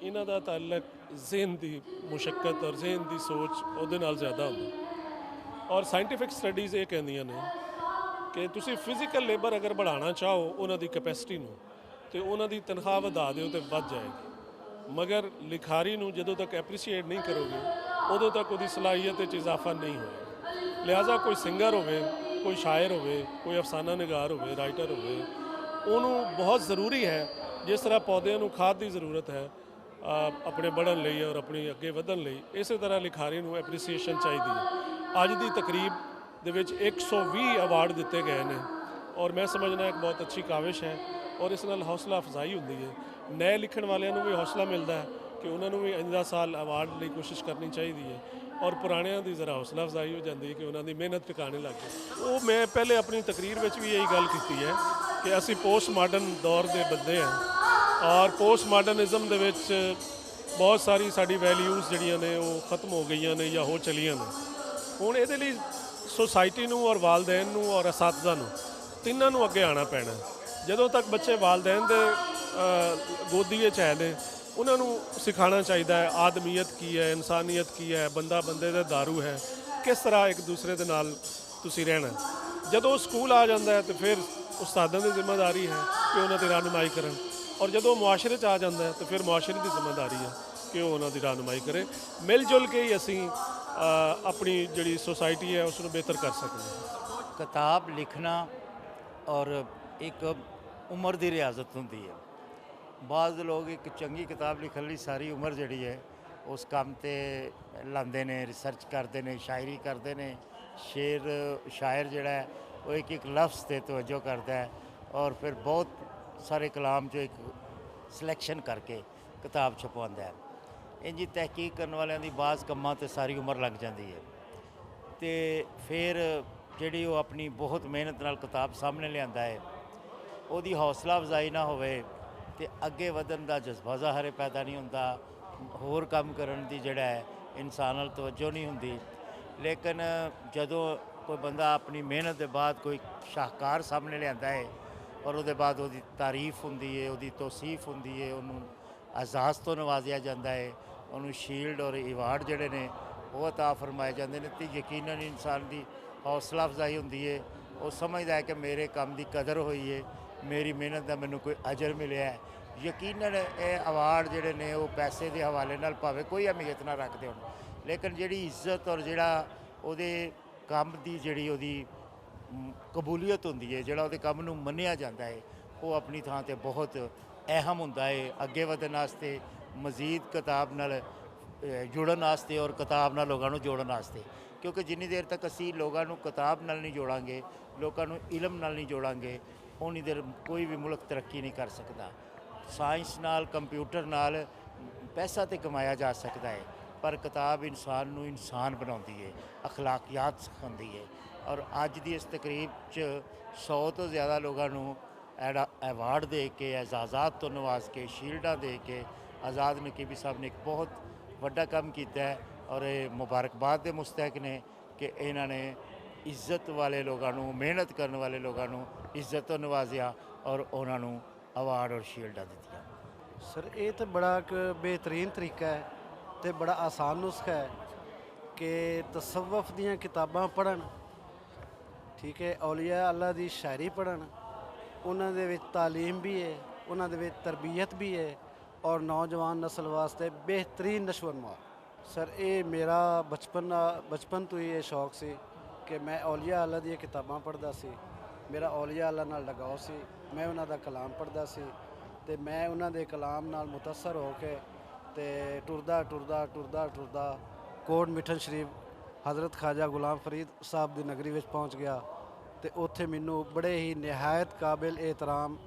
ਇਹਨਾਂ ਦਾ ਤਾਲੁਕ ਜ਼ਿਹਨ ਦੀ ਮੁਸ਼ੱਕਤ ਔਰ ਜ਼ਿਹਨ ਦੀ ਸੋਚ ਉਹਦੇ ਨਾਲ ਜ਼ਿਆਦਾ ਹੁੰਦਾ। ਔਰ ਸਾਇੰਟੀਫਿਕ ਸਟੱਡੀਜ਼ ਇਹ ਕਹਿੰਦੀਆਂ ਨੇ ਕਿ ਤੁਸੀਂ ਫਿਜ਼ੀਕਲ ਲੇਬਰ ਅਗਰ ਵਧਾਉਣਾ ਚਾਹੋ ਉਹਨਾਂ ਦੀ ਕੈਪੈਸਿਟੀ ਨੂੰ, ਤੇ ਉਹਨਾਂ ਦੀ ਤਨਖਾਹ ਵਧਾ ਦਿਓ ਤੇ ਵੱਧ ਜਾਏਗੀ। ਮਗਰ ਲਿਖਾਰੀ ਨੂੰ ਜਦੋਂ ਤੱਕ ਐਪਰੀਸ਼ੀਏਟ ਨਹੀਂ ਕਰੋਗੇ ਉਦੋਂ ਤੱਕ ਉਹਦੀ ਸਲਾਹੀਅਤ ਵਿੱਚ ਇਜ਼ਾਫਾ ਨਹੀਂ ਹੋਏਗਾ। ਲਿਹਾਜ਼ਾ ਕੋਈ ਸਿੰਗਰ ਹੋਵੇ, ਕੋਈ ਸ਼ਾਇਰ ਹੋਵੇ, ਕੋਈ ਅਫਸਾਨਾ ਨਿਗਾਰ ਹੋਵੇ, ਰਾਈਟਰ ਹੋਵੇ, ਉਹਨੂੰ ਬਹੁਤ ਜ਼ਰੂਰੀ ਹੈ, ਜਿਸ ਤਰ੍ਹਾਂ ਪੌਦਿਆਂ ਨੂੰ ਖਾਦ ਦੀ ਜ਼ਰੂਰਤ ਹੈ ਆਪਣੇ बढ़न ਲਈ ਔਰ ਆਪਣੀ ਅੱਗੇ ਵਧਣ ਲਈ, ਇਸੇ ਤਰ੍ਹਾਂ ਲਿਖਾਰੀ ਨੂੰ ਐਪਰੀਸੀਏਸ਼ਨ ਚਾਹੀਦੀ ਹੈ। ਅੱਜ ਦੀ ਤਕਰੀਬ ਦੇ ਵਿੱਚ 120 ਅਵਾਰਡ ਦਿੱਤੇ ਗਏ ਨੇ ਔਰ ਮੈਂ ਸਮਝਣਾ ਇੱਕ ਬਹੁਤ ਅੱਛੀ ਕਾਵਿਸ਼ ਹੈ ਔਰ ਇਸ ਨਾਲ ਹੌਸਲਾ ਅਫਜ਼ਾਈ ਹੁੰਦੀ ਹੈ। ਨਏ ਲਿਖਣ ਵਾਲਿਆਂ ਨੂੰ ਵੀ ਹੌਸਲਾ ਮਿਲਦਾ ਹੈ ਕਿ ਉਹਨਾਂ ਨੂੰ ਵੀ ਆਇੰਦਾ ਸਾਲ ਅਵਾਰਡ ਲਈ ਕੋਸ਼ਿਸ਼ ਕਰਨੀ ਚਾਹੀਦੀ ਹੈ ਔਰ ਪੁਰਾਣਿਆਂ ਦੀ ਜ਼ਰਾ ਹੌਸਲਾ ਅਫਜ਼ਾਈ ਹੋ ਜਾਂਦੀ ਹੈ ਕਿ ਉਹਨਾਂ ਦੀ ਮਿਹਨਤ ਟਿਕਾਣੇ ਲੱਗ ਜਾਏ। ਉਹ ਮੈਂ ਪਹਿਲੇ ਆਪਣੀ ਤਕਰੀਰ ਵਿੱਚ ਵੀ ਇਹੀ ਗੱਲ ਕੀਤੀ ਹੈ ਕਿ ਅਸੀਂ ਪੋਸਟ ਮਾਡਰਨ ਦੌਰ ਦੇ ਬੰਦੇ ਹਾਂ ਔਰ ਪੋਸਟ ਮਾਡਰਨਿਜ਼ਮ ਦੇ ਵਿੱਚ ਬਹੁਤ ਸਾਰੀ ਸਾਡੀ ਵੈਲਿਊਜ਼ ਜਿਹੜੀਆਂ ਨੇ ਉਹ ਖਤਮ ਹੋ ਗਈਆਂ ਨੇ ਜਾਂ ਹੋ ਚਲੀਆਂ ਨੇ। ਹੁਣ ਇਹਦੇ ਲਈ ਸੋਸਾਇਟੀ ਨੂੰ ਔਰ ਵਾਲਦੈਨ ਨੂੰ ਔਰ ਅਸਾਤਜ਼ਾ ਨੂੰ ਤਿੰਨਾਂ ਨੂੰ ਅੱਗੇ ਆਉਣਾ ਪੈਣਾ। ਜਦੋਂ ਤੱਕ ਬੱਚੇ ਵਾਲਦੈਨ ਦੇ ਗੋਦੀ ਵਿੱਚ ਹੈ ਨੇ ਉਹਨਾਂ ਨੂੰ ਸਿਖਾਉਣਾ ਚਾਹੀਦਾ ਹੈ ਆਦਮੀਅਤ ਕੀ ਹੈ, ਇਨਸਾਨੀਅਤ ਕੀ ਹੈ, ਬੰਦਾ ਬੰਦੇ ਦਾ ਦਾਰੂ ਹੈ, ਕਿਸ ਤਰ੍ਹਾਂ ਇੱਕ ਦੂਸਰੇ ਦੇ ਨਾਲ ਤੁਸੀਂ ਰਹਿਣਾ। ਜਦੋਂ ਸਕੂਲ ਆ ਜਾਂਦਾ ਹੈ ਤਾਂ ਫਿਰ ਉਸਤਾਦਾਂ ਦੀ ਜ਼ਿੰਮੇਵਾਰੀ ਹੈ ਕਿ ਉਹਨਾਂ ਦੀ ਰਹਿਨੁਮਾਈ ਕਰਨ ਔਰ ਜਦੋਂ ਮੁਆਸ਼ਰੇ 'ਚ ਆ ਜਾਂਦਾ ਹੈ ਤਾਂ ਫਿਰ ਮੁਆਸ਼ਰੇ ਦੀ ਜ਼ਿੰਮੇਵਾਰੀ ਹੈ ਕਿ ਉਹ ਉਹਨਾਂ ਦੀ ਰਹਿਨੁਮਾਈ ਕਰੇ। ਮਿਲ ਜੁਲ ਕੇ ਹੀ ਅਸੀਂ ਆਪਣੀ ਜਿਹੜੀ ਸੋਸਾਇਟੀ ਹੈ ਉਸ ਨੂੰ ਬਿਹਤਰ ਕਰ ਸਕਦੇ ਹਾਂ। ਕਿਤਾਬ ਲਿਖਣਾ ਔਰ ਇੱਕ ਉਮਰ ਦੀ ਰਿਆਜ਼ਤ ਹੁੰਦੀ ਹੈ। ਬਾਜ਼ ਲੋਕ ਇੱਕ ਚੰਗੀ ਕਿਤਾਬ ਲਿਖਣ ਲਈ ਸਾਰੀ ਉਮਰ ਜਿਹੜੀ ਹੈ ਉਸ ਕੰਮ ਤੇ ਲਾਉਂਦੇ ਨੇ, ਰਿਸਰਚ ਕਰਦੇ ਨੇ, ਸ਼ਾਇਰੀ ਕਰਦੇ ਨੇ। ਸ਼ਾਇਰ ਜਿਹੜਾ ਹੈ ਉਹ ਇੱਕ ਇੱਕ ਲਫ਼ਜ਼ 'ਤੇ ਤਵੱਜੋ ਕਰਦਾ ਹੈ ਔਰ ਫਿਰ ਬਹੁਤ ਸਾਰੇ ਕਲਾਮ 'ਚੋਂ ਇੱਕ ਸਿਲੈਕਸ਼ਨ ਕਰਕੇ ਕਿਤਾਬ ਛਪਵਾਉਂਦਾ ਹੈ। ਇੰਜੀ ਤਹਿਕੀਕ ਕਰਨ ਵਾਲਿਆਂ ਦੀ ਬਾਜ਼ ਕੰਮਾਂ 'ਤੇ ਸਾਰੀ ਉਮਰ ਲੱਗ ਜਾਂਦੀ ਹੈ ਅਤੇ ਫਿਰ ਜਿਹੜੀ ਉਹ ਆਪਣੀ ਬਹੁਤ ਮਿਹਨਤ ਨਾਲ ਕਿਤਾਬ ਸਾਹਮਣੇ ਲਿਆਂਦਾ ਹੈ ਉਹਦੀ ਹੌਸਲਾ ਅਫਜ਼ਾਈ ਨਾ ਹੋਵੇ ਤੇ ਅੱਗੇ ਵਧਣ ਦਾ ਜਜ਼ਬਾ ਜ਼ਾਹਰ ਪੈਦਾ ਨਹੀਂ ਹੁੰਦਾ, ਹੋਰ ਕੰਮ ਕਰਨ ਦੀ ਜਿਹੜਾ ਹੈ ਇਨਸਾਨ ਨਾਲ ਤਵੱਜੋ ਨਹੀਂ ਹੁੰਦੀ। ਲੇਕਿਨ ਜਦੋਂ ਕੋਈ ਬੰਦਾ ਆਪਣੀ ਮਿਹਨਤ ਦੇ ਬਾਅਦ ਕੋਈ ਸ਼ਾਹਕਾਰ ਸਾਹਮਣੇ ਲਿਆਂਦਾ ਹੈ ਔਰ ਉਹਦੇ ਬਾਅਦ ਉਹਦੀ ਤਾਰੀਫ ਹੁੰਦੀ ਹੈ, ਉਹਦੀ ਤੌਸੀਫ ਹੁੰਦੀ ਹੈ, ਉਹਨੂੰ ਅਜ਼ਾਜ਼ ਤੋਂ ਨਵਾਜ਼ਿਆ ਜਾਂਦਾ ਹੈ, ਉਹਨੂੰ ਸ਼ੀਲਡ ਔਰ ਇਵਾਰਡ ਜਿਹੜੇ ਨੇ ਉਹ ਅਤਾ ਫਰਮਾਏ ਜਾਂਦੇ ਨੇ, ਤੇ ਯਕੀਨਨ ਇਨਸਾਨ ਦੀ ਹੌਸਲਾ ਅਫਜ਼ਾਈ ਹੁੰਦੀ ਹੈ। ਉਹ ਸਮਝਦਾ ਹੈ ਕਿ ਮੇਰੇ ਕੰਮ ਦੀ ਕਦਰ ਹੋਈ ਹੈ, ਮੇਰੀ ਮਿਹਨਤ ਦਾ ਮੈਨੂੰ ਕੋਈ ਅਜਰ ਮਿਲਿਆ ਹੈ। ਯਕੀਨਨ ਇਹ ਅਵਾਰਡ ਜਿਹੜੇ ਨੇ ਉਹ ਪੈਸੇ ਦੇ ਹਵਾਲੇ ਨਾਲ ਭਾਵੇਂ ਕੋਈ ਅਹਿਮੀਅਤ ਨਾ ਰੱਖਦੇ ਹੋਣ, ਲੇਕਿਨ ਜਿਹੜੀ ਇੱਜ਼ਤ ਔਰ ਜਿਹੜਾ ਉਹਦੇ ਕੰਮ ਦੀ ਜਿਹੜੀ ਉਹਦੀ ਕਬੂਲੀਅਤ ਹੁੰਦੀ ਹੈ, ਜਿਹੜਾ ਉਹਦੇ ਕੰਮ ਨੂੰ ਮੰਨਿਆ ਜਾਂਦਾ ਹੈ, ਉਹ ਆਪਣੀ ਥਾਂ 'ਤੇ ਬਹੁਤ ਅਹਿਮ ਹੁੰਦਾ ਹੈ ਅੱਗੇ ਵਧਣ ਵਾਸਤੇ, ਮਜ਼ੀਦ ਕਿਤਾਬ ਨਾਲ ਜੁੜਨ ਵਾਸਤੇ ਔਰ ਕਿਤਾਬ ਨਾਲ ਲੋਕਾਂ ਨੂੰ ਜੋੜਨ ਵਾਸਤੇ। ਕਿਉਂਕਿ ਜਿੰਨੀ ਦੇਰ ਤੱਕ ਅਸੀਂ ਲੋਕਾਂ ਨੂੰ ਕਿਤਾਬ ਨਾਲ ਨਹੀਂ ਜੋੜਾਂਗੇ, ਲੋਕਾਂ ਨੂੰ ਇਲਮ ਨਾਲ ਨਹੀਂ ਜੋੜਾਂਗੇ, ਉਨੀ ਦੇਰ ਕੋਈ ਵੀ ਮੁਲਕ ਤਰੱਕੀ ਨਹੀਂ ਕਰ ਸਕਦਾ। ਸਾਇੰਸ ਨਾਲ, ਕੰਪਿਊਟਰ ਨਾਲ ਪੈਸਾ ਤਾਂ ਕਮਾਇਆ ਜਾ ਸਕਦਾ ਹੈ, ਪਰ ਕਿਤਾਬ ਇਨਸਾਨ ਨੂੰ ਇਨਸਾਨ ਬਣਾਉਂਦੀ ਹੈ, ਅਖਲਾਕੀਆਤ ਸਿਖਾਉਂਦੀ ਹੈ। ਔਰ ਅੱਜ ਦੀ ਇਸ ਤਕਰੀਬ 'ਚ 100 ਤੋਂ ਜ਼ਿਆਦਾ ਲੋਕਾਂ ਨੂੰ ਐਵਾਰਡ ਦੇ ਕੇ, ਐਜ਼ਾਜ਼ਾਤ ਤੋਂ ਨਵਾਜ਼ ਕੇ, ਸ਼ੀਲਡਾਂ ਦੇ ਕੇ, ਆਜ਼ਾਦ ਨਕੀਬੀ ਸਾਹਿਬ ਨੇ ਇੱਕ ਬਹੁਤ ਵੱਡਾ ਕੰਮ ਕੀਤਾ ਹੈ ਔਰ ਇਹ ਮੁਬਾਰਕਬਾਦ ਦੇ ਮੁਸਤਹਿਕ ਨੇ ਕਿ ਇਹਨਾਂ ਨੇ ਇੱਜ਼ਤ ਵਾਲੇ ਲੋਕਾਂ ਨੂੰ, ਮਿਹਨਤ ਕਰਨ ਵਾਲੇ ਲੋਕਾਂ ਨੂੰ ਇੱਜ਼ਤ ਤੋਂ ਨਵਾਜ਼ਿਆ ਔਰ ਉਹਨਾਂ ਨੂੰ ਅਵਾਰਡ ਔਰ ਸ਼ੀਲਡਾਂ ਦਿੱਤੀਆਂ। ਸਰ ਇਹ ਤਾਂ ਬੜਾ ਇੱਕ ਬਿਹਤਰੀਨ ਤਰੀਕਾ ਹੈ ਅਤੇ ਬੜਾ ਆਸਾਨ ਨੁਸਖਾ ਹੈ ਕਿ ਤਸੱਵੁਫ ਦੀਆਂ ਕਿਤਾਬਾਂ ਪੜ੍ਹਨ, ਠੀਕ ਹੈ, ਔਲੀਆ ਅੱਲਾ ਦੀ ਸ਼ਾਇਰੀ ਪੜ੍ਹਨ, ਉਹਨਾਂ ਦੇ ਵਿੱਚ ਤਾਲੀਮ ਵੀ ਹੈ, ਉਹਨਾਂ ਦੇ ਵਿੱਚ ਤਰਬੀਅਤ ਵੀ ਹੈ ਔਰ ਨੌਜਵਾਨ ਨਸਲ ਵਾਸਤੇ ਬਿਹਤਰੀਨ ਨਸ਼ੋਨਮਾ। ਸਰ ਇਹ ਮੇਰਾ ਬਚਪਨ ਤੋਂ ਹੀ ਇਹ ਸ਼ੌਕ ਸੀ ਕਿ ਮੈਂ ਔਲੀਆ ਅੱਲਾ ਦੀਆਂ ਕਿਤਾਬਾਂ ਪੜ੍ਹਦਾ ਸੀ, ਮੇਰਾ ਔਲੀਆ ਅੱਲਾ ਨਾਲ ਲਗਾਓ ਸੀ, ਮੈਂ ਉਹਨਾਂ ਦਾ ਕਲਾਮ ਪੜ੍ਹਦਾ ਸੀ ਅਤੇ ਮੈਂ ਉਹਨਾਂ ਦੇ ਕਲਾਮ ਨਾਲ ਮੁਤਅਸਰ ਹੋ ਕੇ ਅਤੇ ਟੁਰਦਾ ਕੋਟ ਮਿਠਨ ਸ਼ਰੀਫ ਹਜ਼ਰਤ ਖਾਜਾ ਗੁਲਾਮ ਫਰੀਦ ਸਾਹਿਬ ਦੀ ਨਗਰੀ ਵਿੱਚ ਪਹੁੰਚ ਗਿਆ ਅਤੇ ਉੱਥੇ ਮੈਨੂੰ ਬੜੇ ਹੀ ਨਿਹਾਇਤ ਕਾਬਿਲ ਇਹਤਰਾਮ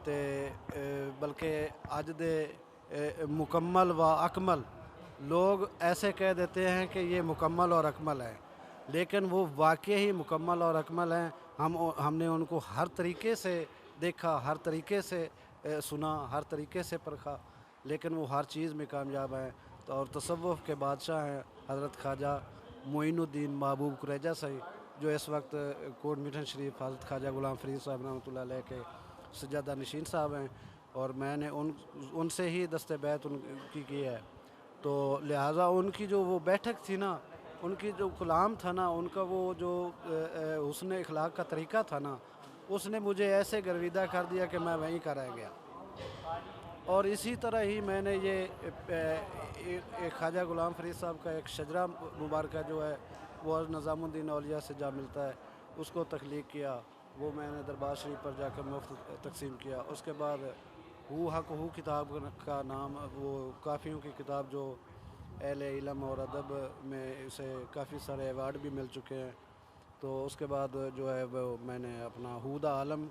ਅਤੇ ਬਲਕਿ ਅੱਜ ਦੇ ਮੁਕੰਮਲ व अकमल लोग ऐसे कह देते हैं कि ये मुकम्मल और अकमल है, लेकिन वो वाकई ही मुकम्मल और अकमल हैं। हमने उनको हर तरीके से देखा, हर तरीके से सुना, हर तरीके से परखा, लेकिन वो हर चीज़ में कामयाब हैं। तो और तसव्वुफ़ के बादशाह हैं हज़रत ख्वाजा मोइनुद्दीन महबूब कुरैजा सही, जो इस वक्त कोट मिठन शरीफ हज़रत ख्वाजा गुलाम फरीद साहब रहमतुल्लाह अलैह के सज्जादा नशीन साहब हैं, और मैंने उनसे ही दस्ते बैत उनकी की है। तो लिहाजा उनकी जो वो बैठक थी ना, उनकी जो कलाम था ना, उनका वो जो हुस्न इखलाक का तरीका था ना, उसने मुझे ऐसे गर्विदा कर दिया कि मैं वहीं का रह गया। और इसी तरह ही मैंने ये एक ख्वाजा गुलाम फरीद साहब का एक शजरा मुबारक जो है वो निज़ामुद्दीन औलिया से जा मिलता है, उसको तख्लीक किया, वो मैंने दरबार शरीफ पर जाकर मुफ्त तकसीम किया। उसके बाद हू हक हू किताब का नाम, वो काफ़ियों की किताब जो अहले इल्म और अदब में इसे काफ़ी सारे अवार्ड भी मिल चुके हैं। तो उसके बाद जो है वो मैंने अपना हुदा आलम,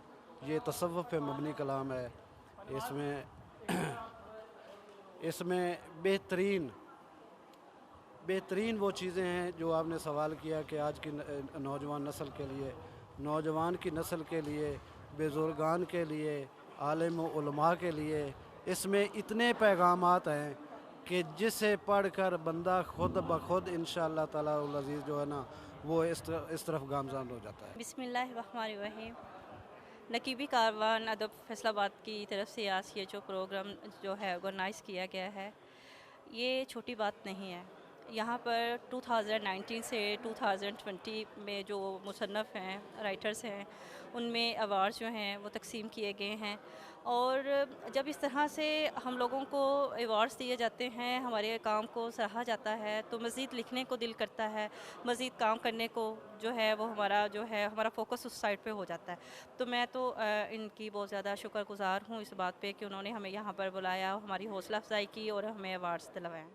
ये तसव्वुफ़ पे मबनी कलाम है। इसमें बेहतरीन वो चीज़ें हैं जो आपने सवाल किया कि आज की नौजवान नस्ल के लिए, नौजवान की नस्ल के लिए, बुज़ुर्गान के लिए, आलिम उलमा के लिए इसमें इतने पैगामात हैं कि जिसे पढ़कर बंदा खुद ब खुद इंशाअल्लाह ताला उल अज़ीज़ जो है ना, वो इस तरफ गामज़न हो जाता है। बिस्मिल्लाहिर्रहमानिर्रहीम। नकीबी कारवान अदब फैसलाबाद की तरफ से आज ये जो प्रोग्राम जो है ऑर्गेनाइज़ किया गया है, ये छोटी बात नहीं है। यहाँ पर 2019 से 2020 में जो मुसन्नफ़ हैं, राइटर्स हैं, उनमें अवार्ड्स जो हैं वो तकसीम किए गए हैं। और जब इस तरह से हम लोगों को अवार्ड्स दिए जाते हैं, हमारे काम को सराहा जाता है, तो मज़ीद लिखने को दिल करता है, मज़ीद काम करने को जो है वो हमारा फ़ोकस उस साइड पे हो जाता है। तो मैं तो इनकी बहुत ज़्यादा शुक्रगुज़ार हूँ इस बात पे कि उन्होंने हमें यहाँ पर बुलाया, हमारी हौसला अफजाई की और हमें अवार्ड्स दिलवाए।